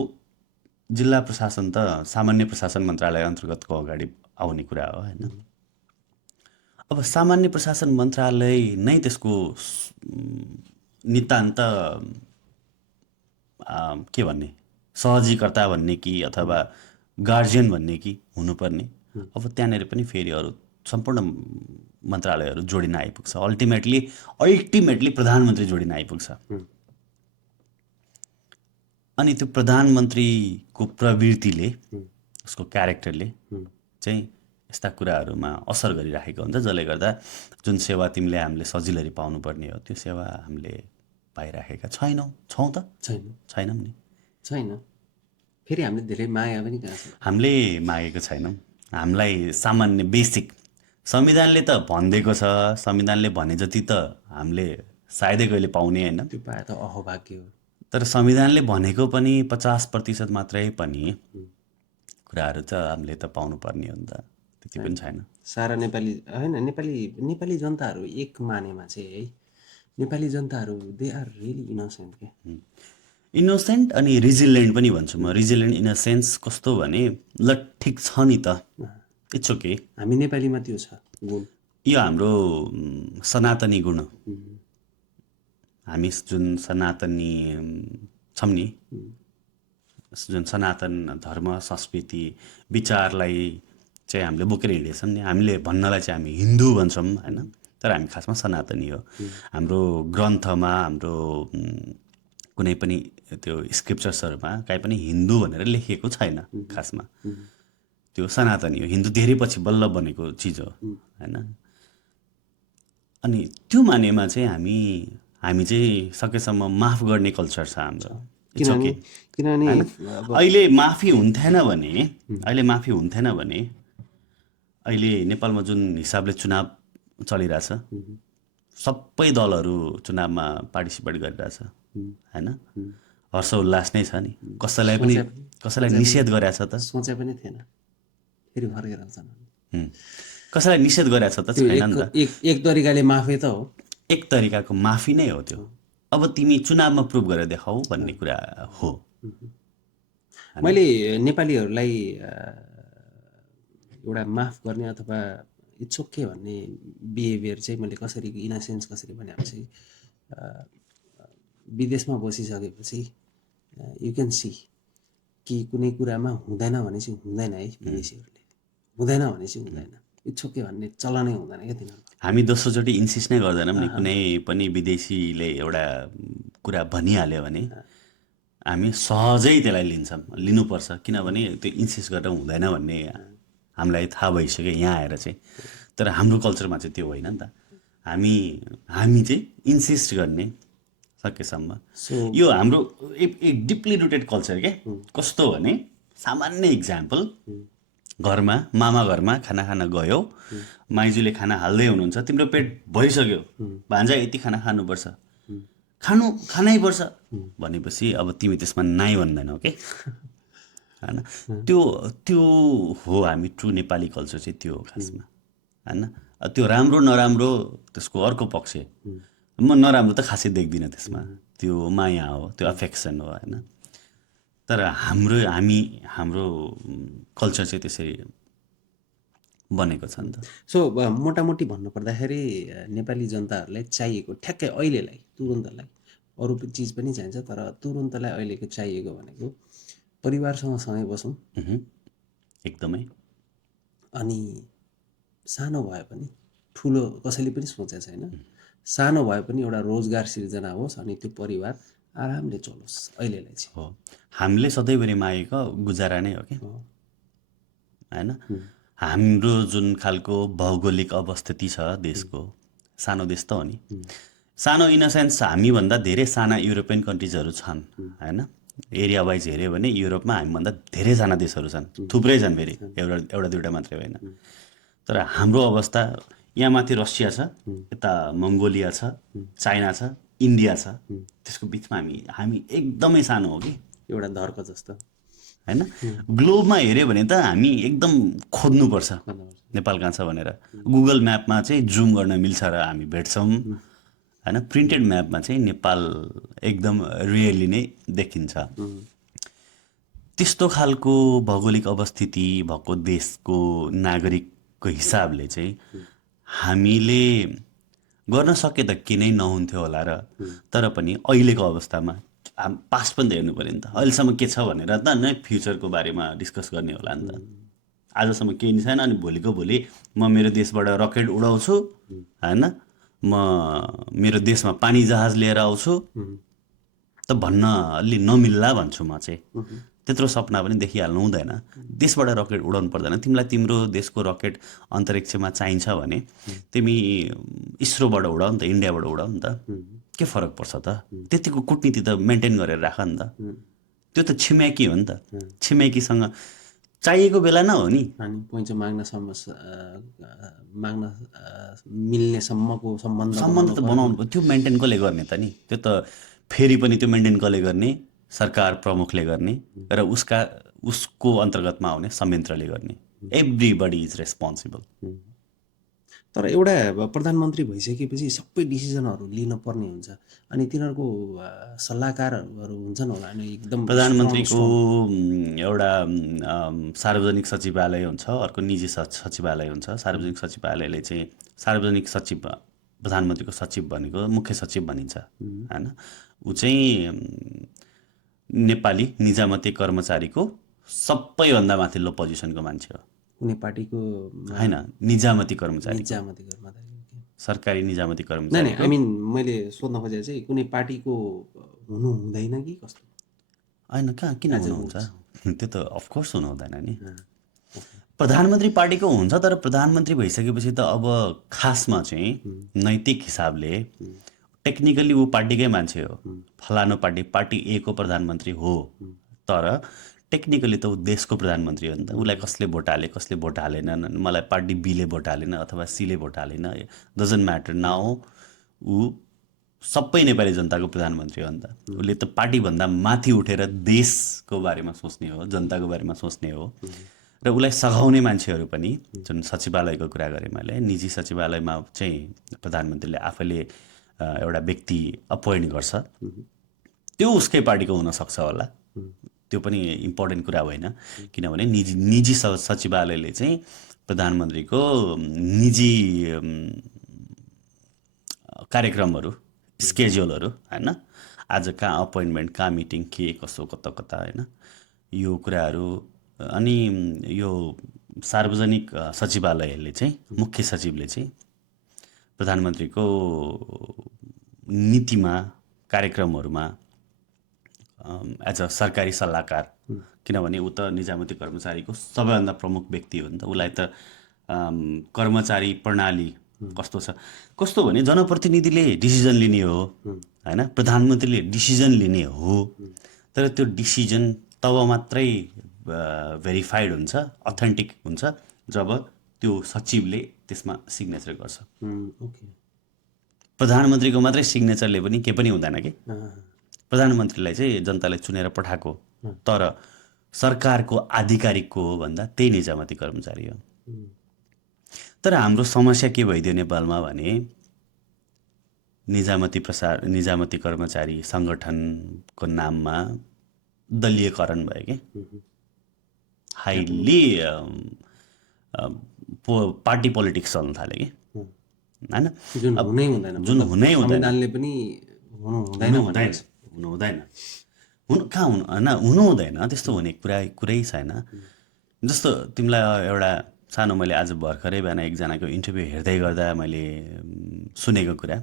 जिल्ला प्रशासन त सामान्य प्रशासन मन्त्रालय अन्तर्गतको अगाडि आउने कुरा हो होइन। अब सामान्य प्रशासन मन्त्रालय नै त्यसको नितान्त के भन्ने सहजीकर्ता भन्ने कि अथवा गार्जियन भन्ने कि हुनुपर्ने। अब त्यहाँनिर पनि फेरि अरू सम्पूर्ण मन्त्रालयहरू जोडिन आइपुग्छ। अल्टिमेटली प्रधानमन्त्री जोडिन आइपुग्छ। अनि त्यो प्रधानमन्त्रीको प्रवृत्तिले, उसको क्यारेक्टरले चाहिँ यस्ता कुराहरूमा असर गरिराखेको हुन्छ, जसले गर्दा जुन सेवा हामीले सजिलै पाउनुपर्ने हो त्यो सेवा हामीले पाइराखेका छौँ त छैनौँ नि। छैन, फेरि हामीले धेरै माया पनि कहाँ छ, हामीले मागेको छैनौँ। हामीलाई सामान्य बेसिक संविधानले त भनिदिएको छ, संविधानले भने जति त हामीले सायदै कहिले पाउने होइन। त्यो पाए त अहोभाग्य हो। तर संविधानले भनेको पनि 50% मात्रै पनि कुराहरू त हामीले त पाउनुपर्ने हो नि त, त्यति पनि छैन। सारा नेपाली होइन, नेपाली जनताहरू एक मानेमा चाहिँ है, नेपाली जनताहरू दे आर रियली इनोसेन्ट के। इनोसेन्ट अनि रिजिलेन्ट पनि भन्छु म। रिजिलेन्ट इन अ सेन्स कस्तो भने, ल ठिक छ नि त, इट्स ओके। हामी नेपालीमा त्यो छ गुण, यो हाम्रो सनातनी गुण। हामी जुन सनातनी छौँ नि, जुन सनातन धर्म संस्कृति विचारलाई चाहिँ हामीले बोकेर हिँडेछौँ नि। हामीले भन्नलाई चाहिँ हामी हिन्दू भन्छौँ होइन, तर हामी खासमा सनातनी हो। हाम्रो ग्रन्थमा, हाम्रो कुनै पनि त्यो स्क्रिप्चर्सहरूमा काहीँ पनि हिन्दू भनेर लेखिएको छैन खासमा। त्यो सनातनी हो, हिन्दू धेरै पछि बल्ल बनेको चिज हो होइन। अनि त्यो मानेमा चाहिँ हामी चाहिँ सकेसम्म माफ गर्ने कल्चर छ हाम्रो। किनभने अहिले माफी हुन्थेन भने अहिले नेपालमा जुन हिसाबले चुनाव चलिरहेछ, सबै दलहरू चुनावमा पार्टिसिपेट गरिरहेछ होइन। हर्षोल्लास नै छ नि, कसैलाई निषेध गरेछ त? सोचे पनि थिएन, फेरि फर्केर आउँछन्। कसैलाई निषेध गरेछ त? छैन नि त। एक तरिकाले माफी त हो, एक तरिकाको माफी नै हो त्यो। अब तिमी चुनावमा प्रुभ गरेर देखाऊ भन्ने कुरा हो। मैले नेपालीहरूलाई एउटा माफ गर्ने अथवा इट्स ओके भन्ने बिहेभियर चाहिँ मैले कसरी, इन अ सेन्स कसरी भनेपछि, विदेशमा बसिसकेपछि यु क्यान सी कि कुनै कुरामा हुँदैन भने चाहिँ हुँदैन है, विदेशीहरूले हुँदैन भने चाहिँ हुँदैन, इट्स ओके भन्ने चलनै हुँदैन क्या तिनीहरू। हामी दोस्रोचोटि इन्सिस्ट नै गर्दैनौँ नि। कुनै पनि विदेशीले एउटा कुरा भनिहाल्यो भने हामी सहजै त्यसलाई लिन्छौँ, लिनुपर्छ, किनभने त्यो इन्सिस्ट गरेर हुँदैन भन्ने हामीलाई थाहा भइसक्यो यहाँ आएर चाहिँ। तर हाम्रो कल्चरमा चाहिँ त्यो होइन नि त। हामी चाहिँ इन्सिस्ट गर्ने सकेसम्म। सो यो हाम्रो एक डिपली रुटेड कल्चर के। कस्तो भने सामान्य इक्जाम्पल, घरमा मामा घरमा खाना खान गयो, माइजूले खाना हाल्दै हुनुहुन्छ, तिम्रो पेट भइसक्यो, भान्जा यति खाना खानुपर्छ, खानै पर्छ भनेपछि अब तिमी त्यसमा नाइ भन्दैनौ के होइन। त्यो त्यो हो हामी ट्रु नेपाली कल्चर चाहिँ, त्यो हो खासमा होइन। त्यो राम्रो नराम्रो त्यसको अर्को पक्ष, म नराम्रो त खासै देख्दिनँ त्यसमा, त्यो माया हो, त्यो अफेक्सन हो होइन। तर हाम्रो कल्चर चाहिँ त्यसरी बनेको छ नि त। सो मोटामोटी भन्नुपर्दाखेरि नेपाली जनताहरूलाई चाहिएको ठ्याक्कै अहिलेलाई तुरुन्तलाई, अरू चिज पनि चाहिन्छ तर तुरुन्तलाई अहिलेको चाहिएको भनेको परिवारसँग सँगै बसौँ, एकदमै। अनि सानो भए पनि ठुलो कसैले पनि सोचेको छैन, सानो भए पनि एउटा रोजगार सिर्जना होस् अनि त्यो परिवार आरामले चलोस् अहिलेलाई चाहिँ। हो, हामीले सधैँभरि मागेको गुजारा नै हो कि हो। होइन। हाम्रो जुन खालको भौगोलिक अवस्थिति छ देशको, सानो देश त हो नि, सानो इन अ सेन्स हामीभन्दा धेरै साना युरोपियन कन्ट्रिजहरू छन् होइन। एरिया वाइज हेऱ्यो भने युरोपमा हामीभन्दा धेरै साना देशहरू छन्, थुप्रै छन्, फेरि एउटा दुइटा मात्रै होइन। तर हाम्रो अवस्था यहाँ माथि रसिया छ, यता मङ्गोलिया छ, चाइना छ, इन्डिया छ, त्यसको बिचमा हामी एकदमै सानो हो कि एउटा धर्क जस्तो होइन। ग्लोबमा हेऱ्यो भने त हामी एकदम खोज्नुपर्छ नेपाल कहाँ छ भनेर। गुगल म्यापमा चाहिँ जुम गर्न मिल्छ र हामी भेट्छौँ होइन। प्रिन्टेड म्यापमा चाहिँ नेपाल एकदम रियली नै देखिन्छ। त्यस्तो खालको भौगोलिक अवस्थिति भएको देशको नागरिकको हिसाबले चाहिँ हामीले गर्न सके त किन नहुन्थ्यो होला र। तर पनि अहिलेको अवस्थामा पास्ट पनि त हेर्नु पऱ्यो नि त, अहिलेसम्म के छ भनेर त नै फ्युचरको बारेमा डिस्कस गर्ने होला नि त। आजसम्म केही नि छैन, अनि भोलिको भोलि म मेरो देशबाट रकेट उडाउँछु होइन, म मेरो देशमा पानी जहाज लिएर आउँछु त भन्न अलि नमिल्ला भन्छु म चाहिँ। त्यत्रो सपना पनि देखिहाल्नु हुँदैन। देशबाट रकेट उडाउनु पर्दैन, तिमीलाई तिम्रो देशको रकेट अन्तरिक्षमा चाहिन्छ भने तिमी इसरोबाट उडाउ नि त, इन्डियाबाट उडाउ नि त, के फरक पर्छ त। त्यतिको कुटनीति त मेन्टेन गरेर राख नि त। त्यो त छिमेकी हो नि त, छिमेकीसँग चाहिएको बेला न हो नि। अनि पैँचो माग्न मिल्नेसम्मको सम्बन्ध त बनाउनु, त्यो मेन्टेन कसले गर्ने त नि। त्यो त फेरि पनि त्यो मेन्टेन कसले गर्ने, सरकार प्रमुखले गर्ने र उसको अन्तर्गतमा आउने संयन्त्रले गर्ने। Everybody is responsible. तर एउटा प्रधानमन्त्री भइसकेपछि सबै डिसिजनहरू लिन पर्ने हुन्छ, अनि तिनीहरूको सल्लाहकारहरू हुन्छन् होला। अनि एकदम प्रधानमन्त्रीको एउटा सार्वजनिक सचिवालय हुन्छ, अर्को निजी सचिवालय हुन्छ। सार्वजनिक सचिवालयले चाहिँ सार्वजनिक सचिव, प्रधानमन्त्रीको सचिव भनेको मुख्य सचिव भनिन्छ होइन। ऊ चाहिँ नेपाली निजामती कर्मचारीको सबैभन्दा माथिल्लो पोजिसनको मान्छे हो। कुनै पार्टीको होइन, निजामती कर्मचारी, सरकारी निजामती कर्मचारी। नै आई मिन मैले सोध्न खोजेको चाहिँ कुनै पार्टीको हुनु हुँदैन कि कस्तो? होइन, कहाँ किन हुनुहुन्छ, त्यो त अफकोर्स हुनु हुँदैन नि। प्रधानमन्त्री पार्टीको हुन्छ, तर प्रधानमन्त्री भइसकेपछि त अब खासमा चाहिँ नैतिक हिसाबले टेक्निकली ऊ पार्टीकै मान्छे हो। फलानु पार्टी ए को प्रधानमन्त्री हो, तर टेक्निकली त ऊ देशको प्रधानमन्त्री हो नि त। उसलाई कसले भोट हाले कसले भोट हालेन, मलाई पार्टी बीले भोट हालेन अथवा सीले भोट हालेन, डजन्ट म्याटर नाउ, ऊ सबै नेपाली जनताको प्रधानमन्त्री हो नि त। उसले त पार्टीभन्दा माथि उठेर देशको बारेमा सोच्ने हो, जनताको बारेमा सोच्ने हो। र उसलाई सघाउने मान्छेहरू पनि, जुन सचिवालयको कुरा गरेँ मैले, निजी सचिवालयमा चाहिँ प्रधानमन्त्रीले आफैले एउटा व्यक्ति अपोइन्ट गर्छ, त्यो उसकै पार्टीको हुनसक्छ होला। त्यो पनि इम्पोर्टेन्ट कुरा होइन, किनभने निजी सचिवालयले चाहिँ प्रधानमन्त्रीको निजी कार्यक्रमहरू, स्केड्युलहरू होइन, आज कहाँ अपोइन्टमेन्ट, कहाँ मिटिङ, के कसो कता कता होइन, यो कुराहरू। अनि यो सार्वजनिक सचिवालयले चाहिँ, मुख्य सचिवले चाहिँ प्रधानमन्त्रीको नीतिमा, कार्यक्रमहरूमा एज अ सरकारी सल्लाहकार, किनभने ऊ त निजामती कर्मचारीको सबैभन्दा प्रमुख व्यक्ति हो नि त। उसलाई त कर्मचारी प्रणाली कस्तो भने जनप्रतिनिधिले डिसिजन लिने हो होइन, प्रधानमन्त्रीले डिसिजन लिने हो, तर त्यो डिसिजन तब मात्रै भेरिफाइड हुन्छ, अथेन्टिक हुन्छ जब त्यो सचिवले त्यसमा सिग्नेचर गर्छ। ओके। प्रधानमन्त्रीको मात्रै सिग्नेचरले पनि केही पनि हुँदैन कि। प्रधानमन्त्रीलाई चाहिँ जनताले चुनेर पठाएको, तर सरकारको आधिकारिकको हो भन्दा त्यही निजामती कर्मचारी हो। तर हाम्रो समस्या के भइदियो नेपालमा भने निजामती कर्मचारी सङ्गठनको नाममा दलीयकरण भयो कि, हाइली पार्टी पोलिटिक्स चल्न थाल्यो कि होइन, जुन हुनै हुँदैन, संविधानले पनि हुनु हुँदैन कहाँ हुनु हुँदैन, त्यस्तो हुने कुरै छैन। जस्तो तिमीलाई एउटा सानो, मैले आज भर्खरै बिहान एकजनाको इन्टरभ्यू हेर्दै गर्दा मैले सुनेको कुरा,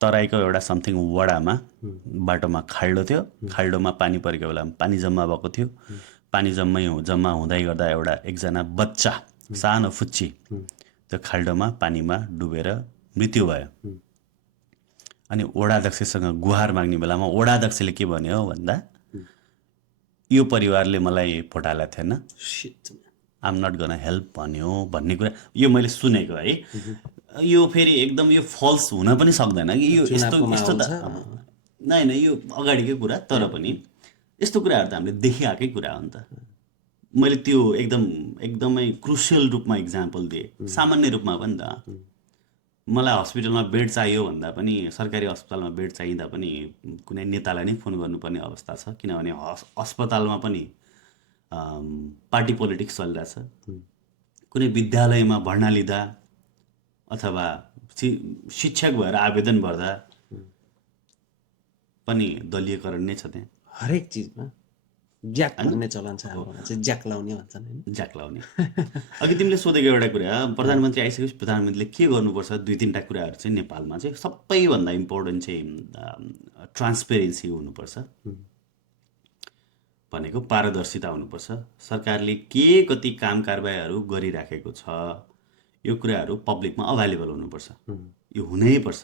तराईको एउटा समथिङ वडामा बाटोमा खाल्डो थियो, खाल्डोमा पानी परेको बेलामा पानी जम्मा भएको थियो, पानी जम्मा हुँदै गर्दा एकजना बच्चा सानो फुच्ची त्यो खाल्डोमा पानीमा डुबेर मृत्यु भयो। अनि वडाध्यक्षसँग गुहार माग्ने बेलामा वडाध्यक्षले के भन्यो भन्दा, यो परिवारले मलाई भोट हालेको थिएन, आम नट गन हेल्प भन्यो भन्ने कुरा यो मैले सुनेको है। यो फेरि एकदम यो फल्स हुन पनि सक्दैन कि, यो यस्तो त होइन, यो अगाडिकै कुरा, तर पनि यस्तो कुराहरू त हामीले देखिआएकै कुरा हो नि त। मैले त्यो एकदमै क्रुसियल रूपमा इक्जाम्पल दिएँ, सामान्य रूपमा पनि त। मलाई हस्पिटलमा बेड चाहियो भन्दा पनि, सरकारी अस्पतालमा बेड चाहिँदा पनि कुनै नेतालाई नै फोन गर्नुपर्ने अवस्था छ, किनभने अस्पतालमा पनि पार्टी पोलिटिक्स चलिरहेछ। कुनै विद्यालयमा भर्ना लिँदा अथवा शिक्षक भएर आवेदन भर्दा पनि दलीयकरण नै छ त्यहाँ। हरेक चिजमा ज्याक भन्ने चलन छ हाम्रोमा चाहिँ, ज्याक लाउने भन्छन् हैन, ज्याक लाउने। अघि तिमीले सोधेको एउटा कुरा, प्रधानमन्त्री आइसकेपछि प्रधानमन्त्रीले के गर्नुपर्छ, 2-3टा कुराहरू चाहिँ नेपालमा चाहिँ सबैभन्दा इम्पोर्टेन्ट चाहिँ ट्रान्सपेरेन्सी हुनुपर्छ भनेको, पारदर्शिता हुनुपर्छ। सरकारले के कति काम कारबाहीहरू गरिराखेको छ यो कुराहरू पब्लिकमा अभाइलेबल हुनुपर्छ, यो हुनैपर्छ।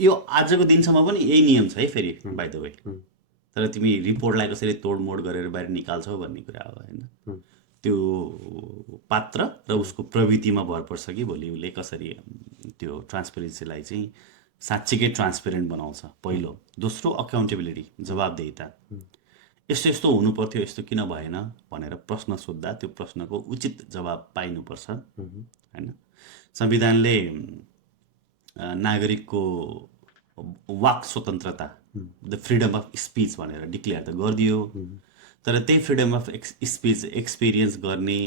यो आजको दिनसम्म पनि यही नियम छ है फेरि, बाइ द वे। तर तिमी रिपोर्टलाई कसरी तोडमोड गरेर बाहिर निकाल्छौ भन्ने कुरा हो होइन। त्यो पात्र र उसको प्रवृत्तिमा भर पर्छ कि भोलि उसले कसरी त्यो ट्रान्सपेरेन्सीलाई चाहिँ साँच्चीकै ट्रान्सपेरेन्ट बनाउँछ, पहिलो। दोस्रो, अकाउन्टेबिलिटी, जवाबदेहिता। यस्तो यस्तो हुनुपर्थ्यो, यस्तो किन भएन भनेर प्रश्न सोद्धा त्यो प्रश्नको उचित जवाब पाइनुपर्छ होइन। संविधानले नागरिकको वाक स्वतन्त्रता, द फ्रिडम अफ स्पिच भनेर डिक्लेयर त गरिदियो, तर त्यही फ्रिडम अफ स्पिच एक्सपिरियन्स गर्ने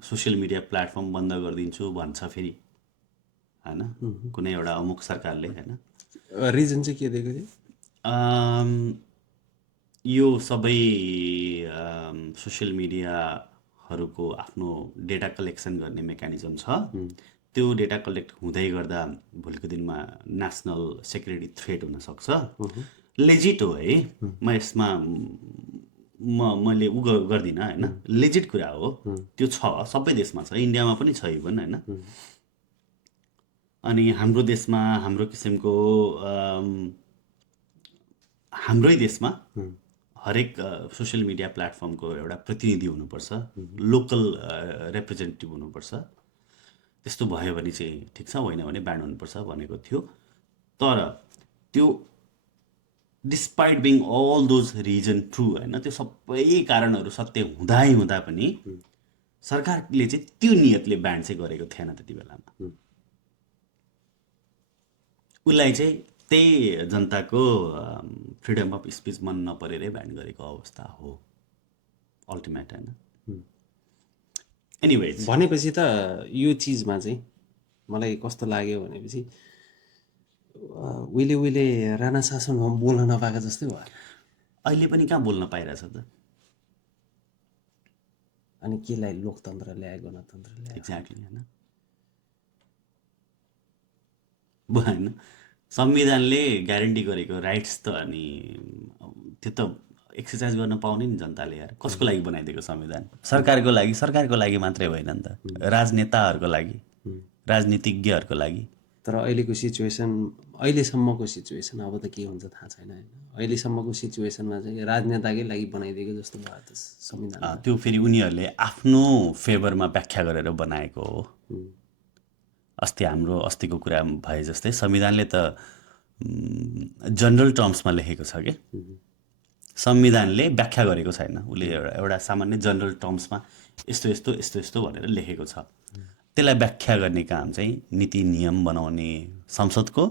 सोसियल मिडिया प्लेटफर्म बन्द गरिदिन्छु भन्छ फेरि होइन, कुनै एउटा अमुक सरकारले होइन। रिजन चाहिँ के दिएको थियो? यो सबै सोसियल मिडियाहरूको आफ्नो डेटा कलेक्सन गर्ने मेकानिजम छ, त्यो डेटा कलेक्ट हुँदै गर्दा भोलिको दिनमा नेसनल सेक्युरिटी थ्रेट हुनसक्छ। लेजिट हो है, म यसमा मैले गर्दिनँ होइन, लेजिट कुरा हो, त्यो छ, सबै देशमा छ, इन्डियामा पनि छ इभन होइन। अनि हाम्रो देशमा हाम्रो किसिमको हाम्रै देशमा हरेक सोसियल मिडिया प्लेटफर्मको एउटा प्रतिनिधि हुनुपर्छ, लोकल रिप्रेजेन्टेटिभ हुनुपर्छ। त्यस्तो भयो भने चाहिँ ठिक छ, होइन भने ब्यान हुनुपर्छ भनेको थियो। तर त्यो despite being all those reason true होइन, त्यो सबै कारणहरू सत्य हुँदा पनि सरकारले चाहिँ त्यो नियतले ब्यान चाहिँ गरेको थिएन त्यति बेलामा। उसलाई चाहिँ त्यही जनताको फ्रिडम अफ स्पिच मन नपरेरै ब्यान गरेको अवस्था हो अल्टिमेट होइन। एनिवेज, भनेपछि त यो चिजमा चाहिँ मलाई कस्तो लाग्यो भनेपछि उहिले राणा शासनमा बोल्न नपाएको जस्तै भयो। अहिले पनि कहाँ बोल्न पाइरहेछ त? अनि केलाई लोकतन्त्र ल्याए, गणतन्त्र ल्याए? एक्ज्याक्टली होइन, भएन। संविधानले ग्यारेन्टी गरेको राइट्स त अनि त्यो त एक्सर्साइज गर्न पाउने नि जनताले यार। कसको लागि बनाइदिएको संविधान? सरकारको लागि मात्रै होइन नि त, राजनेताहरूको लागि, राजनीतिज्ञहरूको लागि। तर अहिलेसम्मको सिचुएसन अब त के हुन्छ थाहा छैन होइन। अहिलेसम्मको सिचुएसनमा चाहिँ राजनेताकै लागि बनाइदिएको जस्तो भयो त संविधान। त्यो फेरि उनीहरूले आफ्नो फेभरमा व्याख्या गरेर बनाएको हो। अस्तिको कुरा भए जस्तै संविधानले त जनरल टर्म्समा लेखेको छ कि, संविधानले व्याख्या गरेको छैन। उसले एउटा सामान्य जनरल टर्म्समा यस्तो यस्तो यस्तो यस्तो भनेर लेखेको छ। त्यसलाई व्याख्या गर्ने काम चाहिँ नीति नियम बनाउने संसदको,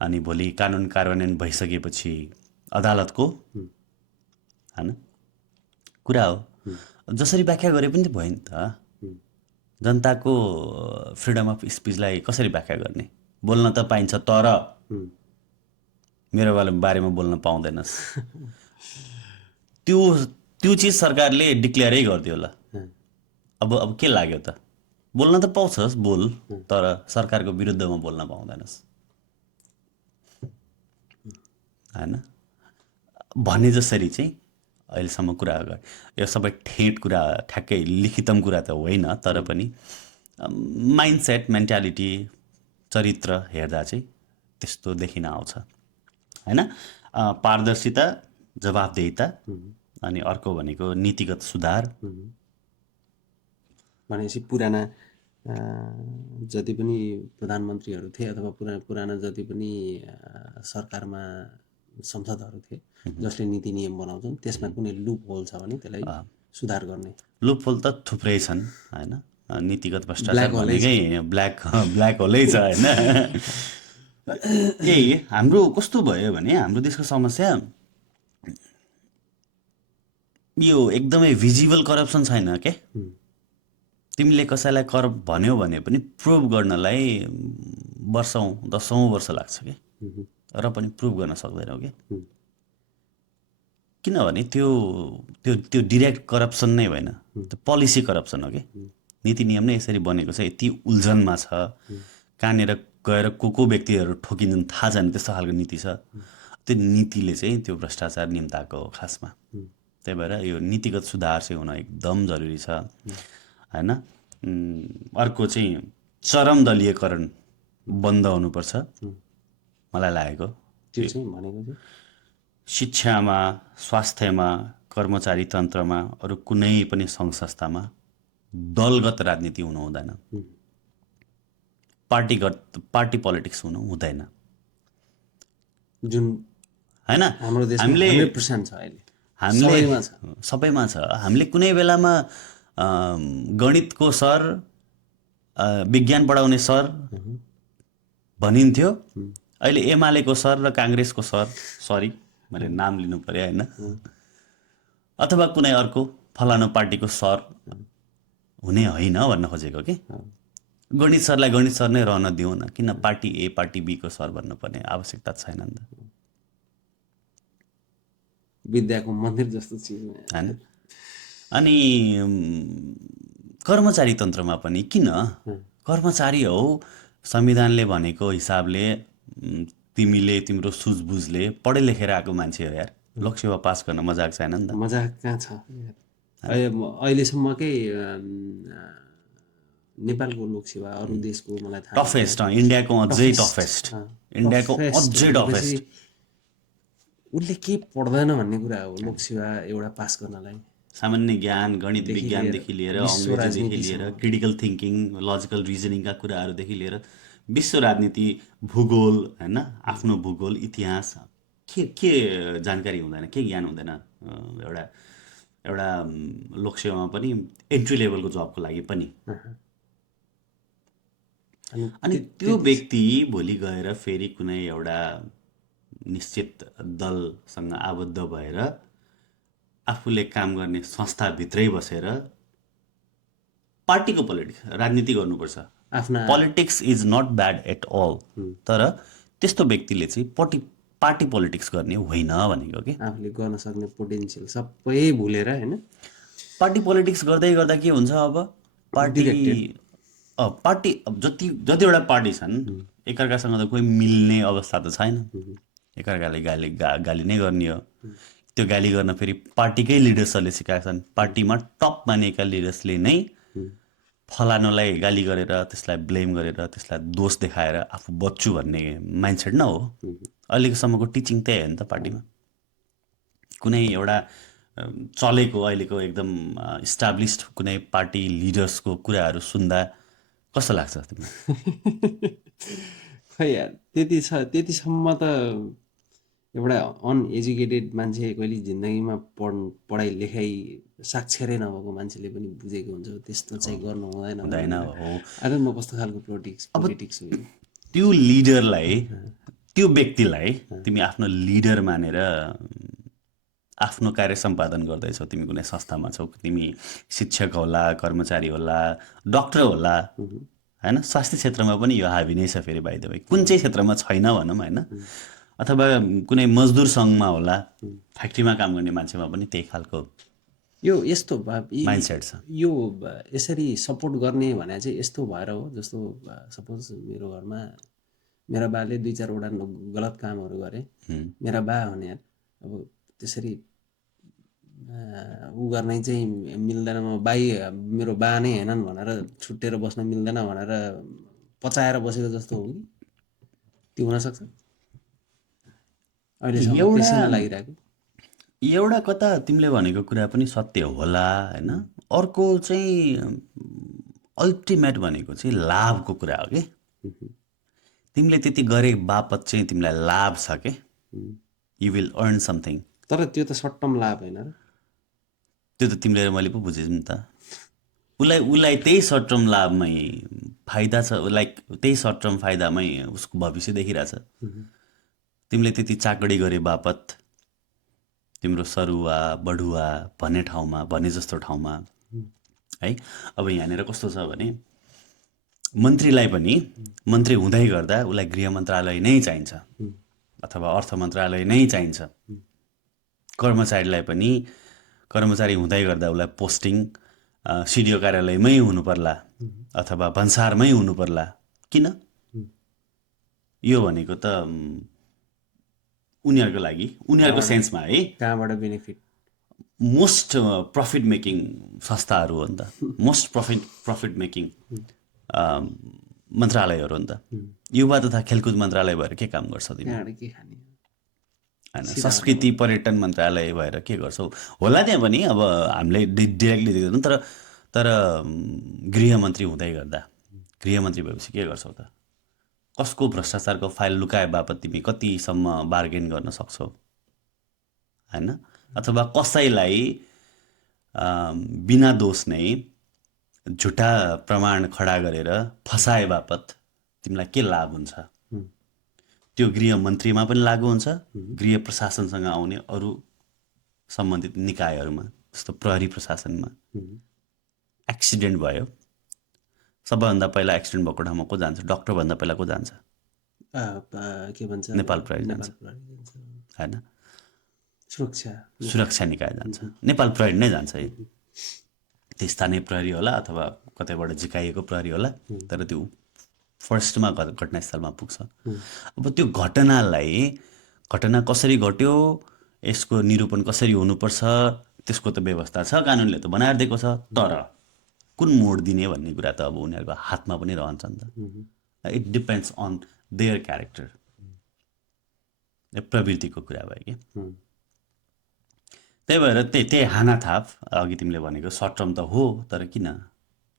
अनि भोलि कानुन कार्यान्वयन भइसकेपछि अदालतको होइन कुरा हो। जसरी व्याख्या गरे पनि त भयो नि त। जनताको फ्रिडम अफ स्पिचलाई कसरी व्याख्या गर्ने? बोल्न त पाइन्छ तर मेरो बारेमा बोल्न पाउँदैनस्। त्यो चिज सरकारले डिक्लेयरै गरिदियो ल। अब के लाग्यो त? बोल्न त पाउँछस्, बोल, तर सरकारको विरुद्धमा बोल्न पाउँदैनस् होइन भने जसरी चाहिँ अहिलेसम्म कुरा गरे। यो सबै ठेट कुरा, ठ्याक्कै लिखितम कुरा त होइन, तर पनि माइन्डसेट, मेन्टालिटी, चरित्र हेर्दा चाहिँ त्यस्तो देखिन आउँछ होइन। पारदर्शिता, जवाफदेहिता, अनि अर्को भनेको नीतिगत सुधार। भनेपछि पुराना जति पनि प्रधानमन्त्रीहरू थिए अथवा पुराना जति पनि सरकारमा संसदहरू थिए जसले नीति नियम बनाउँछन्, त्यसमा कुनै लुप होल छ भने त्यसलाई सुधार गर्ने। लुप होल त थुप्रै छन् होइन। नीतिगत भ्रष्टाचार भनेकै ब्ल्याक होलै छ होइन। हाम्रो कस्तो भयो भने हाम्रो देशको समस्या यो एकदमै भिजिबल करप्सन छैन के। तिमीले कसैलाई करप्ट भन्यो भने पनि प्रुभ गर्नलाई वर्षौँ, 10औँ वर्ष लाग्छ कि, र पनि प्रुभ गर्न सक्दैनौ कि। किनभने त्यो डिरेक्ट करप्सन नै होइन, त्यो पोलिसी करप्सन हो कि। नीति नियम नै यसरी बनेको छ, यति उल्झनमा छ, कहाँनिर गएर को व्यक्तिहरू ठोकिन्छन् थाहा छैन, त्यस्तो खालको नीति छ। त्यो नीतिले चाहिँ त्यो भ्रष्टाचार निम्ताएको हो खासमा। त्यही भएर यो नीतिगत सुधार चाहिँ हुन एकदम जरुरी छ होइन। अर्को चाहिँ चरम दलीयकरण बन्द हुनुपर्छ मलाई लागेको। त्यो चाहिँ भनेको चाहिँ शिक्षामा, स्वास्थ्यमा, कर्मचारी तन्त्रमा, अरू कुनै पनि सङ्घ संस्थामा दलगत राजनीति हुनु हुँदैन, पार्टी पोलिटिक्स हुनु हुँदैन जुन होइन। हाम्रो देशमा हामीले 100% छ अहिले, सबैमा छ। हामीले कुनै बेलामा गणितको सर, विज्ञान पढाउने सर भनिन्थ्यो, अहिले एमालेको सर र काङ्ग्रेसको सर, सरी मैले नाम लिनु पर्यो होइन, अथवा कुनै अर्को फलानु पार्टीको सर हुने होइन भन्न खोजेको कि। गणित सरलाई गणित सर नै रहन दिउँ न, किन पार्टी ए पार्टी बी को सर भन्नुपर्ने आवश्यकता छैन नि त। विद्याको मन्दिर जस्तो चिज होइन। अनि कर्मचारी तन्त्रमा पनि किन कर्मचारी हौ, संविधानले भनेको हिसाबले तिम्रो सुझबुझले पढे लेखेर आएको मान्छे हो यार। लोकसेवा पास गर्न मजाक छैन नि त। मजाक कहाँ छ? अहिलेसम्मकै नेपालको लोकसेवा अरू देशको मलाई थाहा टफेस्ट, इन्डियाको अझै टफेस्ट, इन्डियाको अझै टफेस्ट। उसले के पढ्दैन भन्ने कुरा हो लोकसेवा एउटा पास गर्नलाई। सामान्य ज्ञान, गणित विज्ञानदेखि लिएर, अङ्ग्रेजीदेखि लिएर, क्रिटिकल थिङ्किङ, लजिकल रिजनिङका कुराहरूदेखि लिएर विश्व राजनीति, भूगोल होइन, आफ्नो भूगोल, इतिहास, के जानकारी हुँदैन, के ज्ञान हुँदैन एउटा लोकसेवामा पनि, एन्ट्री लेभलको जबको लागि पनि। अनि त्यो व्यक्ति भोलि गएर फेरि कुनै एउटा निश्चित दलसँग आबद्ध भएर आफूले काम गर्ने संस्थाभित्रै बसेर पार्टीको पोलिटिक्स, राजनीति गर्नुपर्छ। Politics is not bad at all, तर त्यस्तो व्यक्तिले चाहिँ पार्टी पोलिटिक्स गर्ने होइन भनेको कि। आफूले गर्न सक्ने पोटेन्सियल सबै भुलेर होइन, पार्टी पोलिटिक्स गर्दै गर्दा के हुन्छ? अब पार्टी जतिवटा पार्टी छन् एकअर्कासँग त कोही मिल्ने अवस्था त छैन, एकअर्काले गाली नै गर्ने हो। त्यो गाली गर्न फेरि पार्टीकै लिडर्सहरूले सिकाएका छन्, पार्टीमा टप मानेका लिडर्सले नै फलानुलाई गाली गरेर त्यसलाई ब्लेम गरेर त्यसलाई दोष देखाएर आफू बच्छु भन्ने माइन्डसेट न हो। अहिलेकोसम्मको टिचिङ त्यही हो नि त पार्टीमा। कुनै एउटा चलेको अहिलेको एकदम इस्टाब्लिस्ड कुनै पार्टी लिडर्सको कुराहरू सुन्दा कस्तो लाग्छ तिमीलाई? खै यार त्यतिसम्म त एउटा अनएजुकेटेड मान्छे कहिले जिन्दगीमा पढाइ लेखाइ साक्षरै नभएको मान्छेले पनि बुझेको हुन्छ त्यस्तो चाहिँ गर्नु हुँदैन हो। आई डोन्ट नो कस्तो खालको पोलिटिक्स हो यो। त्यो लिडरलाई, त्यो व्यक्तिलाई तिमी आफ्नो लिडर मानेर आफ्नो कार्य सम्पादन गर्दैछौ, तिमी कुनै संस्थामा छौ, तिमी शिक्षक होला, कर्मचारी होला, डक्टर होला, होइन, स्वास्थ्य क्षेत्रमा पनि यो हाबी नै छ फेरि बाइ द वे, कुन चाहिँ क्षेत्रमा छैन भनौँ होइन, अथवा कुनै मजदुर सङ्घमा होला, फ्याक्ट्रीमा काम गर्ने मान्छेमा पनि त्यही खालको यो यस्तो माइन्डसेट छ। यो यसरी सपोर्ट गर्ने भने चाहिँ यस्तो भएर हो, जस्तो सपोज मेरो घरमा मेरा बाले 2-4वटा गलत कामहरू गरे, मेरा बा भने अब त्यसरी ऊ गर्ने चाहिँ मिल्दैन, म मेरो बा नै हेनन् भनेर छुट्टेर बस्न मिल्दैन भनेर पचाएर बसेको जस्तो हो कि त्यो हुनसक्छ अहिलेसम्म त्यसैमा लागिरहेको। एउटा कता तिमीले भनेको कुरा पनि सत्य होला होइन, अर्को चाहिँ अल्टिमेट भनेको चाहिँ लाभको कुरा हो कि तिमीले त्यति गरे बापत चाहिँ तिमीलाई लाभ छ के, यु विल अर्न समथिङ। तर त्यो त सर्ट टर्म लाभ होइन र, त्यो त तिमीले र मैले पो बुझेँ नि त। उसलाई त्यही सर्ट टर्म लाभमै फाइदा छ, लाइक त्यही सर्ट टर्म फाइदामै उसको भविष्य देखिरहेछ। तिमीले त्यति चाकडी गरे बापत तिम्रो सरुवा बढुवा भन्ने ठाउँमा, भने जस्तो ठाउँमा है, अब यहाँनिर कस्तो छ भने मन्त्रीलाई पनि मन्त्री हुँदै गर्दा उसलाई गृह मन्त्रालय नै चाहिन्छ अथवा अर्थ मन्त्रालय नै चाहिन्छ। कर्मचारीलाई पनि कर्मचारी हुँदै गर्दा उसलाई पोस्टिङ सिडिओ कार्यालयमै हुनु पर्ला अथवा भन्सारमै हुनु पर्ला। किन? यो भनेको त उनीहरूको लागि, उनीहरूको सेन्समा है, कहाँबाट बेनिफिट मोस्ट प्रफिट मेकिङ संस्थाहरू हो नि त, मोस्ट प्रफिट मेकिङ मन्त्रालयहरू हो नि त। युवा तथा खेलकुद मन्त्रालय भएर के काम गर्छ तिमी? होइन, संस्कृति पर्यटन मन्त्रालय भएर के गर्छौ होला त्यहाँ पनि, अब हामीले डिरेक्टली देख्दैनौँ, तर गृहमन्त्री हुँदै गर्दा, गृहमन्त्री भएपछि के गर्छौ त? कसको भ्रष्टाचारको फाइल लुकाए बापत तिमी कतिसम्म बार्गेन गर्न सक्छौ होइन, अथवा कसैलाई बिना दोष नै झुटा प्रमाण खडा गरेर फसाए बापत तिमीलाई के लाभ हुन्छ? त्यो गृहमन्त्रीमा पनि लागु हुन्छ, गृह प्रशासनसँग आउने अरू सम्बन्धित निकायहरूमा, जस्तो प्रहरी प्रशासनमा। एक्सिडेन्ट भयो, सबैभन्दा पहिला एक्सिडेन्ट भएको ठाउँमा को जान्छ? डक्टरभन्दा पहिला को जान्छ? के भन्छ, नेपाल प्रहरी जान्छ होइन, सुरक्षा निकाय जान्छ, नेपाल प्रहरी नै जान्छ। त्यो स्थानीय प्रहरी होला अथवा कतैबाट झिकाइएको प्रहरी होला, तर त्यो फर्स्टमा घटनास्थलमा पुग्छ। अब त्यो घटना कसरी घट्यो, यसको निरूपण कसरी हुनुपर्छ, त्यसको त व्यवस्था छ, कानुनले त बनाएर दिएको छ, तर कुन मोड दिने भन्ने कुरा त अब उनीहरूको हातमा पनि रहन्छ नि त। It depends on their character, प्रवृत्तिको कुरा भयो कि। त्यही भएर त्यही हानाथाप, अघि तिमीले भनेको सर्ट टर्म त हो, तर किन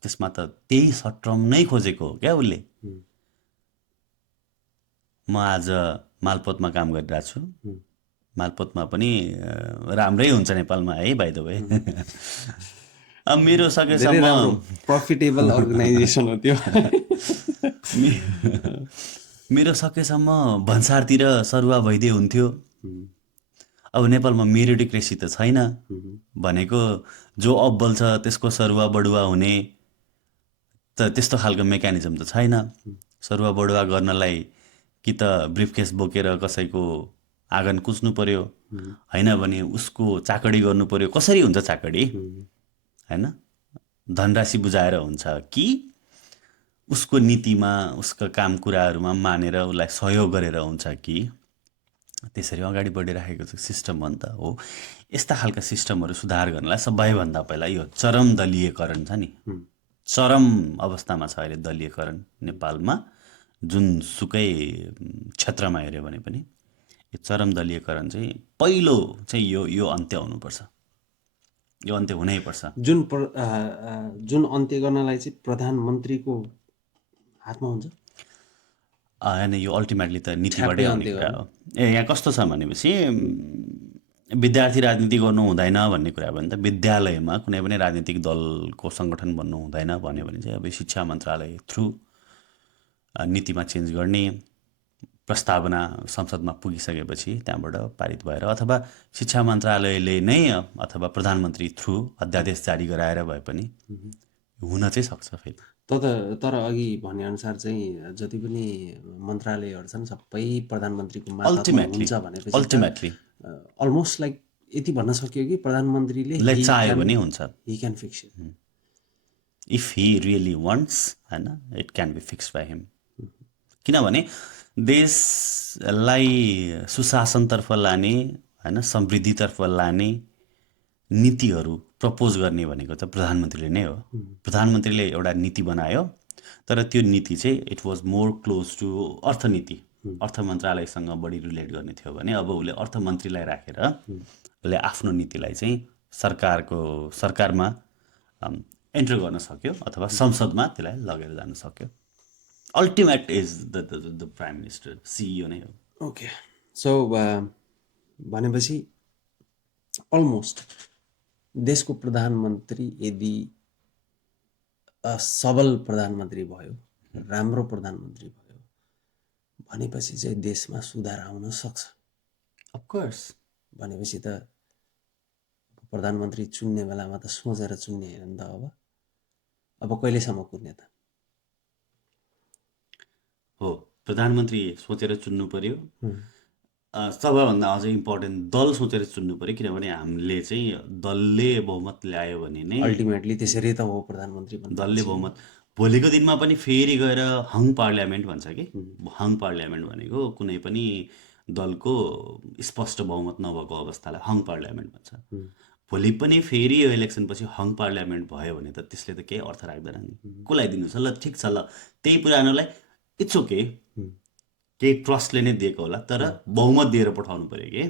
त्यसमा त त्यही सर्ट टर्म नै खोजेको हो क्या उसले। म आज मालपोतमा काम गरिरहेको छु, मालपोतमा पनि राम्रै हुन्छ नेपालमा है बाइ द वे। अब मेरो सकेसम्म प्रफिटेबल अर्गनाइजेसन हो त्यो। मेरो सकेसम्म भन्सारतिर सरुवा भइदिए हुन्थ्यो। अब नेपालमा मेरिटोक्रेसी त छैन भनेको, जो अब्बल छ त्यसको सरुवा बढुवा हुने त त्यस्तो खालको मेकानिजम त छैन। सरुवा बढुवा गर्नलाई कि त ब्रिफकेस बोकेर कसैको आँगन कुच्नु पर्यो, होइन भने उसको चाकडी गर्नु पर्यो। कसरी हुन्छ चाकडी होइन? धनराशि बुझाएर हुन्छ कि उसको नीतिमा उसका काम कुराहरूमा मानेर उसलाई सहयोग गरेर हुन्छ कि त्यसरी अगाडि बढिरहेको छ सिस्टम हो नि त हो। यस्ता खालका सिस्टमहरू सुधार गर्नलाई सबैभन्दा पहिला यो चरम दलीयकरण छ नि, चरम अवस्थामा छ अहिले दलीयकरण नेपालमा जुनसुकै क्षेत्रमा हेऱ्यो भने पनि यो चरम दलीयकरण चाहिँ पहिलो चाहिँ यो अन्त्य हुनुपर्छ, यो अन्त्य हुनैपर्छ। जुन अन्त्य गर्नलाई चाहिँ प्रधानमन्त्रीको हातमा हुन्छ, होइन यो अल्टिमेटली त नीतिबाटै ठ्याप्पै आउने अन्त्य कुरा गर्ने। हो। यहाँ कस्तो छ भनेपछि विद्यार्थी राजनीति गर्नु हुँदैन भन्ने कुरा भयो भने त विद्यालयमा कुनै पनि राजनीतिक दलको सङ्गठन बन्नु हुँदैन भन्यो भने चाहिँ अब शिक्षा मन्त्रालय थ्रु नीतिमा चेन्ज गर्ने प्रस्तावना संसदमा पुगिसकेपछि त्यहाँबाट पारित भएर अथवा शिक्षा मन्त्रालयले नै अथवा प्रधानमन्त्री थ्रु अध्यादेश जारी गराएर भए पनि हुन चाहिँ सक्छ फेरि। तर अघि भनेअनुसार चाहिँ जति पनि मन्त्रालयहरू छन् सबै प्रधानमन्त्रीको मातहतमा अल्टिमेटली हुन्छ भनेपछि अल्टिमेटली अलमोस्ट लाइक यति भन्न सक्यो कि प्रधानमन्त्रीले ले चाह्यो भने हुन्छ, he can fix it if he really wants होइन it can be fix by him. किनभने देशलाई सुशासनतर्फ लाने होइन समृद्धितर्फ लाने नीतिहरू प्रपोज गर्ने भनेको त प्रधानमन्त्रीले नै हो। प्रधानमन्त्रीले एउटा नीति बनायो तर त्यो नीति चाहिँ it was more close to अर्थनीति, अर्थ मन्त्रालयसँग बढी रिलेट गर्ने थियो भने अब उसले अर्थमन्त्रीलाई राखेर उसले आफ्नो नीतिलाई चाहिँ सरकारमा एन्टर गर्न सक्यो अथवा संसदमा त्यसलाई लगेर जान सक्यो। Ultimate is the prime minister, CEO नै हो। ओके, सो भनेपछि अलमोस्ट देशको प्रधानमन्त्री यदि सबल प्रधानमन्त्री भयो, राम्रो प्रधानमन्त्री भयो भनेपछि चाहिँ देशमा सुधार आउन सक्छ। अफकोर्स भनेपछि त प्रधानमन्त्री चुन्ने बेलामा त सोचेर चुन्ने होइन नि त। अब कहिलेसम्म कुर्ने त हो, प्रधानमन्त्री सोचेर चुन्नु पर्यो। सबैभन्दा अझै इम्पोर्टेन्ट दल सोचेर चुन्नु पर्यो, किनभने हामीले चाहिँ दलले बहुमत ल्यायो भने नै अल्टिमेटली त्यसरी त हो प्रधानमन्त्री दलले बहुमत भोलिको दिनमा पनि फेरि गएर हङ पार्लियामेन्ट भन्छ कि हङ पार्लियामेन्ट भनेको कुनै पनि दलको स्पष्ट बहुमत नभएको अवस्थालाई हङ पार्लियामेन्ट भन्छ। भोलि पनि फेरि यो इलेक्सनपछि हङ पार्लियामेन्ट भयो भने त त्यसले त केही अर्थ राख्दैन नि। कसलाई दिनु छ, ल ठिक छ, ल त्यही पुरानोलाई इट्स ओके, केही ट्रस्टले नै दिएको होला तर बहुमत दिएर पठाउनु पऱ्यो कि।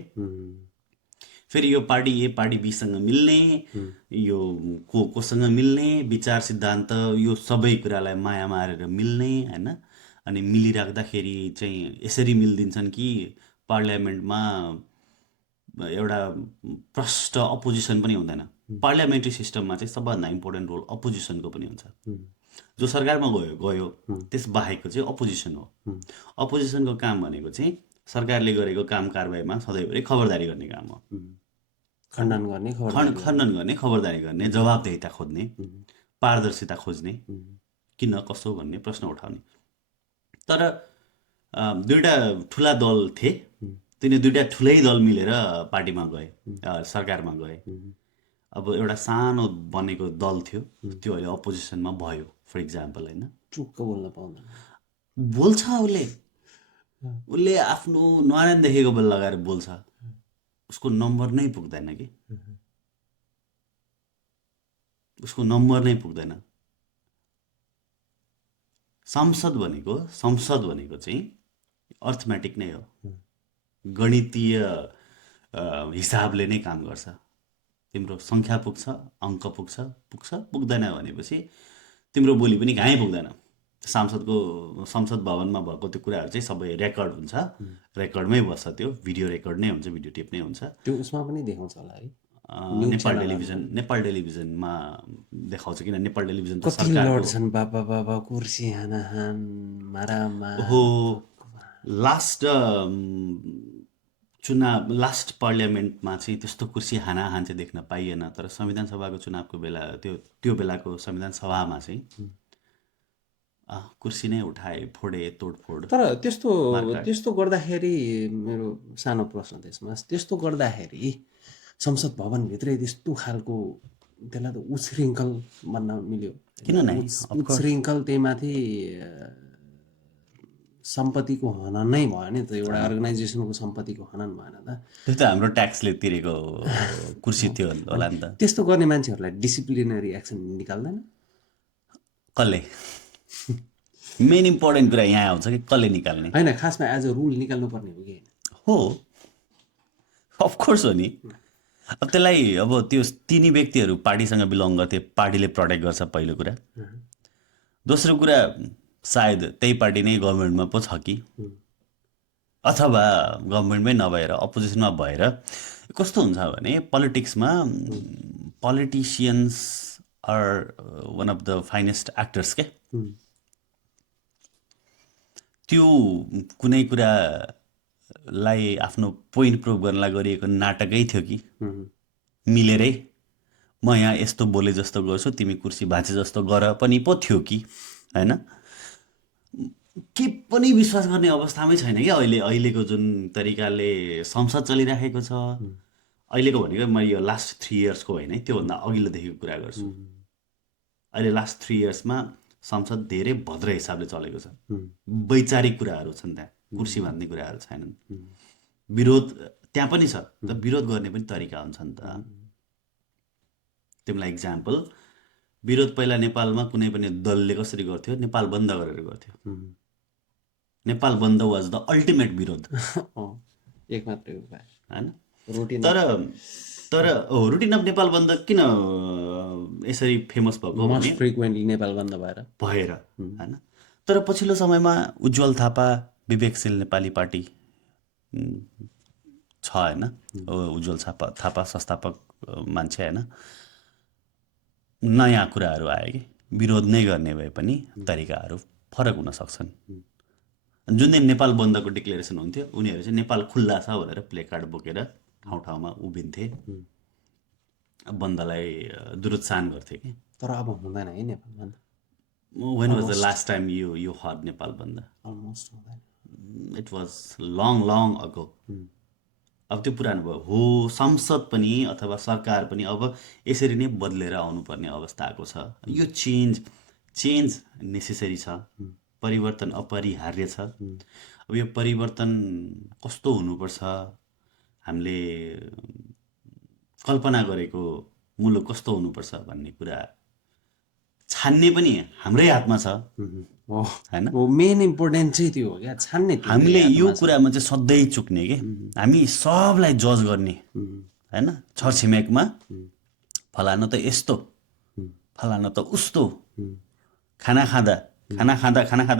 फेरि यो पार्टी ए पार्टी बीसँग मिल्ने, यो कोसँग मिल्ने, विचार सिद्धान्त यो सबै कुरालाई माया मारेर मिल्ने होइन। अनि मिलिराख्दाखेरि चाहिँ यसरी मिलिदिन्छन् कि पार्लियामेन्टमा एउटा प्रष्ट अपोजिसन पनि हुँदैन। पार्लियामेन्ट्री सिस्टममा चाहिँ सबभन्दा इम्पोर्टेन्ट रोल अपोजिसनको पनि हुन्छ। जो सरकारमा गयो त्यस बाहेकको चाहिँ अपोजिसन हो। अपोजिसनको काम भनेको चाहिँ सरकारले गरेको काम कारबाहीमा सधैँभरि खबरदारी गर्ने काम हो। खण्डन गर्ने, खण्डन गर्ने, खबरदारी गर्ने, जवाबदेहिता खोज्ने, पारदर्शिता खोज्ने, किन कसो भन्ने प्रश्न उठाउने। तर दुईवटा ठुला दल थिए, तिनी दुईवटा ठुलै दल मिलेर पार्टीमा गए, सरकारमा गए। अब एउटा सानो बनेको दल थियो त्यो अहिले अपोजिसनमा भयो फर इक्जाम्पल होइन। चुक्क बोल्न पाउँदैन, बोल्छ उसले आफ्नो नरायणदेखिको बेल लगाएर बोल्छ, उसको नम्बर नै पुग्दैन कि, उसको नम्बर नै पुग्दैन। संसद भनेको चाहिँ अर्थमेटिक नै हो, गणितीय हिसाबले नै काम गर्छ। तिम्रो सङ्ख्या पुग्छ, अङ्क पुग्छ पुग्दैन भनेपछि तिम्रो बोली पनि कहीँ पुग्दैन। संसद भवनमा भएको त्यो कुराहरू चाहिँ सबै रेकर्ड हुन्छ, रेकर्डमै बस्छ, त्यो भिडियो रेकर्ड नै हुन्छ, भिडियो टेप नै हुन्छ। त्यो उसमा पनि देखाउँछ होला है, नेपाल टेलिभिजनमा देखाउँछ, किन नेपाल टेलिभिजन त कति लड्छन् बाबा कुर्सी हानाहान मारामा हो। लास्ट पार्लियामेन्टमा चाहिँ त्यस्तो कुर्सी हानाहान चाहिँ देख्न पाइएन। तर संविधान सभाको चुनावको बेला त्यो बेलाको संविधान सभामा चाहिँ कुर्सी नै उठाए, फोडे, तोडफोड। तर त्यस्तो गर्दाखेरि मेरो सानो प्रश्न त्यसमा, त्यस्तो गर्दाखेरि संसद भवनभित्रै त्यस्तो खालको त्यसलाई त उच्छृङ्खल भन्न मिल्यो किन नै उच्छृङ्खल त्यही माथि सम्पत्तिको हनन नै भयो नि त एउटा अर्गनाइजेसनको सम्पत्तिको हनन भएन त त्यो त हाम्रो ट्याक्सले तिरेको कुर्सी थियो होला नि त त्यस्तो गर्ने मान्छेहरूलाई डिसिप्लिनरी एक्सन निकाल्दैन कसले मेन इम्पोर्टेन्ट कुरा यहाँ आउँछ कि कसले निकाल्ने होइन खासमा एज अ रुल निकाल्नुपर्ने हो कि हो अफकोर्स हो नि अब त्यसलाई अब त्यो तिनी व्यक्तिहरू पार्टीसँग बिलङ गर्थे पार्टीले प्रोटेक्ट गर्छ पहिलो कुरा दोस्रो कुरा सायद त्यही पार्टी नै गभर्मेन्टमा पो छ कि अथवा गभर्मेन्टमै नभएर अपोजिसनमा भएर कस्तो हुन्छ भने पोलिटिक्समा politicians are one of the finest actors के त्यो कुनै कुरालाई आफ्नो पोइन्ट प्रुभ गर्नलाई गरिएको नाटकै थियो कि मिलेरै म यहाँ यस्तो बोले जस्तो गर्छु तिमी कुर्सी भाँचे जस्तो गर पनि पो थियो कि होइन के पनि विश्वास गर्ने अवस्थामै छैन कि अहिलेको जुन तरिकाले संसद चलिराखेको छ अहिलेको भनेको म यो लास्ट 3 इयर्सको होइन है त्योभन्दा अघिल्लोदेखिको कुरा गर्छु अहिले लास्ट 3 इयर्समा संसद धेरै भद्र हिसाबले चलेको छ वैचारिक कुराहरू छन् त्यहाँ कुर्सी बाँध्ने कुराहरू छैनन् विरोध त्यहाँ पनि छ तर विरोध गर्ने पनि तरिका हुन्छ नि त तिमीलाई इक्जाम्पल विरोध पहिला नेपालमा कुनै पनि दलले कसरी गर्थ्यो नेपाल बन्द गरेर गर्थ्यो नेपाल बन्द वाज द अल्टिमेट विरोध एक मात्रै उपाय होइन रुटिन तर रुटिन अफ नेपाल बन्द किन यसरी फेमस भएको मोस्ट फ्रिक्वेन्टली नेपाल बन्द भएर होइन तर पछिल्लो समयमा उज्जवल थापा विवेकशील नेपाली पार्टी छ होइन उज्जवल थापा संस्थापक मान्छे होइन नयाँ कुराहरू आयो कि विरोध नै गर्ने भए पनि तरिकाहरू फरक हुन सक्छन् जुन दिन नेपाल बन्दको डिक्लेरेसन हुन्थ्यो उनीहरू चाहिँ नेपाल खुल्ला छ भनेर प्ले कार्ड बोकेर ठाउँ ठाउँमा उभिन्थे बन्दलाई दुरोत्साहन गर्थे कि तर अब हुँदैन है नेपाल बन्द when was the last time you heard Nepal बन्द अलमोस्ट हुँदैन इट वाज लङ अगो अब त्यो पुरानो भयो हो संसद पनि अथवा सरकार पनि अब यसरी नै बदलेर आउनुपर्ने अवस्था आएको छ यो चेन्ज नेसेसरी छ परिवर्तन अपरिहार्य छ अब यो परिवर्तन कस्तो हुनुपर्छ हामीले कल्पना गरेको मुलुक कस्तो हुनुपर्छ भन्ने कुरा छान्ने पनि हाम्रै हातमा छ होइन मेन इम्पोर्टेन्ट चाहिँ त्यो हो क्या छान्ने हामीले यो कुरामा चाहिँ सधैँ चुक्ने कि हामी सबलाई जज गर्ने होइन छरछिमेकमा फलानु त यस्तो फलानु त उस्तो खाना खाँदा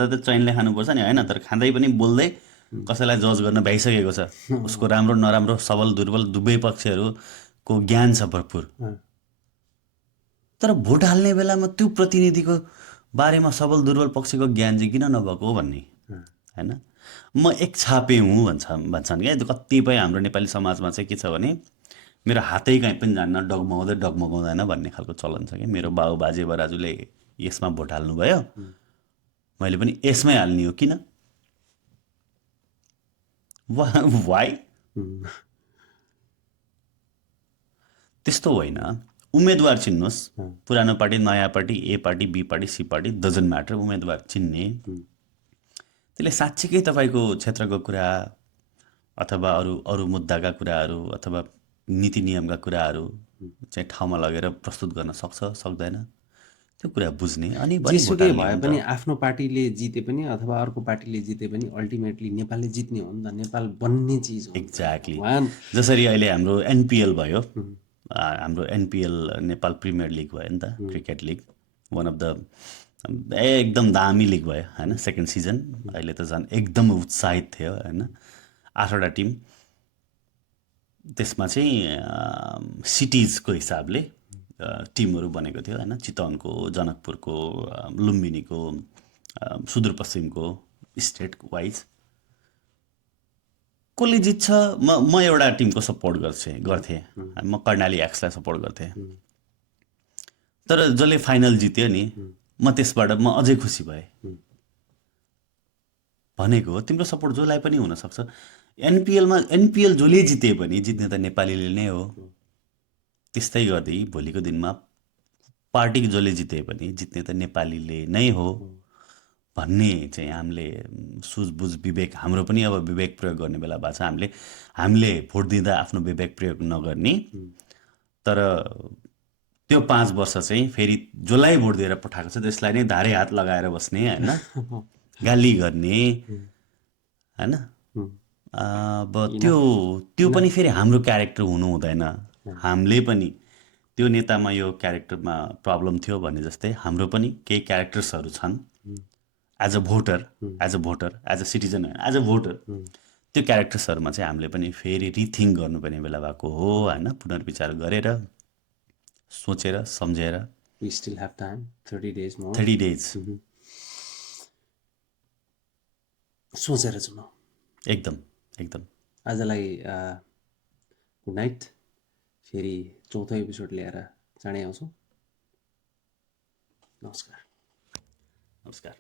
त चैनले खानुपर्छ नि होइन तर खाँदै पनि बोल्दै कसैलाई जज गर्न भ्याइसकेको छ उसको राम्रो नराम्रो सबल दुर्बल दुवै पक्षहरूको ज्ञान छ भरपुर तर भोट हाल्ने बेलामा त्यो प्रतिनिधिको बारेमा सबल दुर्बल पक्षको ज्ञान चाहिँ किन नभएको भन्ने होइन म एक छापे हुँ भन्छन् क्या कतिपय हाम्रो नेपाली समाजमा चाहिँ के छ भने मेरो हातै कहीँ पनि जान्न डगमगाउँदैन भन्ने खालको चलन छ कि मेरो बाउ बाजे बराजुले यसमा भोट हाल्नुभयो मैले पनि यसमै हाल्ने हो किन वाइ त्यस्तो होइन उम्मेदवार चिन्नुहोस् पुरानो पार्टी नयाँ party A party B party C party doesn't matter उम्मेदवार चिन्ने त्यसले साँच्चीकै तपाईँको क्षेत्रको कुरा अथवा अरू मुद्दाका कुराहरू अथवा नीति नियमका कुराहरू चाहिँ ठाउँमा लगेर प्रस्तुत गर्न सक्छ सक्दैन त्यो कुरा बुझ्ने अनि जेसुकै भए पनि आफ्नो पार्टीले जिते पनि अथवा अर्को पार्टीले जिते पनि अल्टिमेटली नेपालले जित्ने हो नि त नेपाल बन्ने चिज हो एक्ज्याक्टली जसरी अहिले हाम्रो एनपिएल भयो हाम्रो एनपिएल नेपाल प्रिमियर लिग भयो नि त cricket league one of the एकदम दामी लिग भयो होइन सेकेन्ड सिजन अहिले त झन् एकदम उत्साहित थियो होइन 8वटा टिम त्यसमा चाहिँ सिटिजको हिसाबले टिमहरू बनेको थियो होइन चितवनको जनकपुरको लुम्बिनीको सुदूरपश्चिमको स्टेट वाइज कसले जित्छ म एउटा टिमको सपोर्ट गर्थेँ म कर्णाली एक्सलाई सपोर्ट गर्थेँ तर जसले फाइनल जित्यो नि म त्यसबाट म अझै खुसी भएँ भनेको तिम्रो सपोर्ट जसलाई पनि हुनसक्छ एनपिएल जसले जिते पनि जित्ने त नेपालीले नै हो त्यस्तै गर्दै भोलिको दिनमा पार्टी जसले जिते पनि जित्ने त नेपालीले नै हो भन्ने चाहिँ हामीले सुझबुझ विवेक हाम्रो पनि अब विवेक प्रयोग गर्ने बेला भएको छ। हामीले भोट दिँदा आफ्नो विवेक प्रयोग नगर्ने, तर त्यो 5 वर्ष चाहिँ फेरि जसलाई भोट दिएर पठाएको छ त्यसलाई नै धारे हात लगाएर बस्ने होइन, गाली गर्ने होइन। अब त्यो पनि फेरि हाम्रो क्यारेक्टर हुनु हुँदैन। हामीले पनि त्यो नेतामा यो क्यारेक्टरमा प्रब्लम थियो भने जस्तै हाम्रो पनि केही क्यारेक्टर्सहरू छन् as a voter, as a citizen, as a voter. त्यो क्यारेक्टर्सहरूमा चाहिँ हामीले पनि फेरि रिथिङ्क गर्नुपर्ने बेला भएको हो होइन, पुनर्विचार गरेर सोचेर सम्झेर। We still have time, 30 days more. 30 days सोचेर जाउँ। एकदम एकदम। आजलाई गुड नाइट। फेरि 4थो एपिसोड लिएर चाँडै आउँछौँ। नमस्कार। नमस्कार।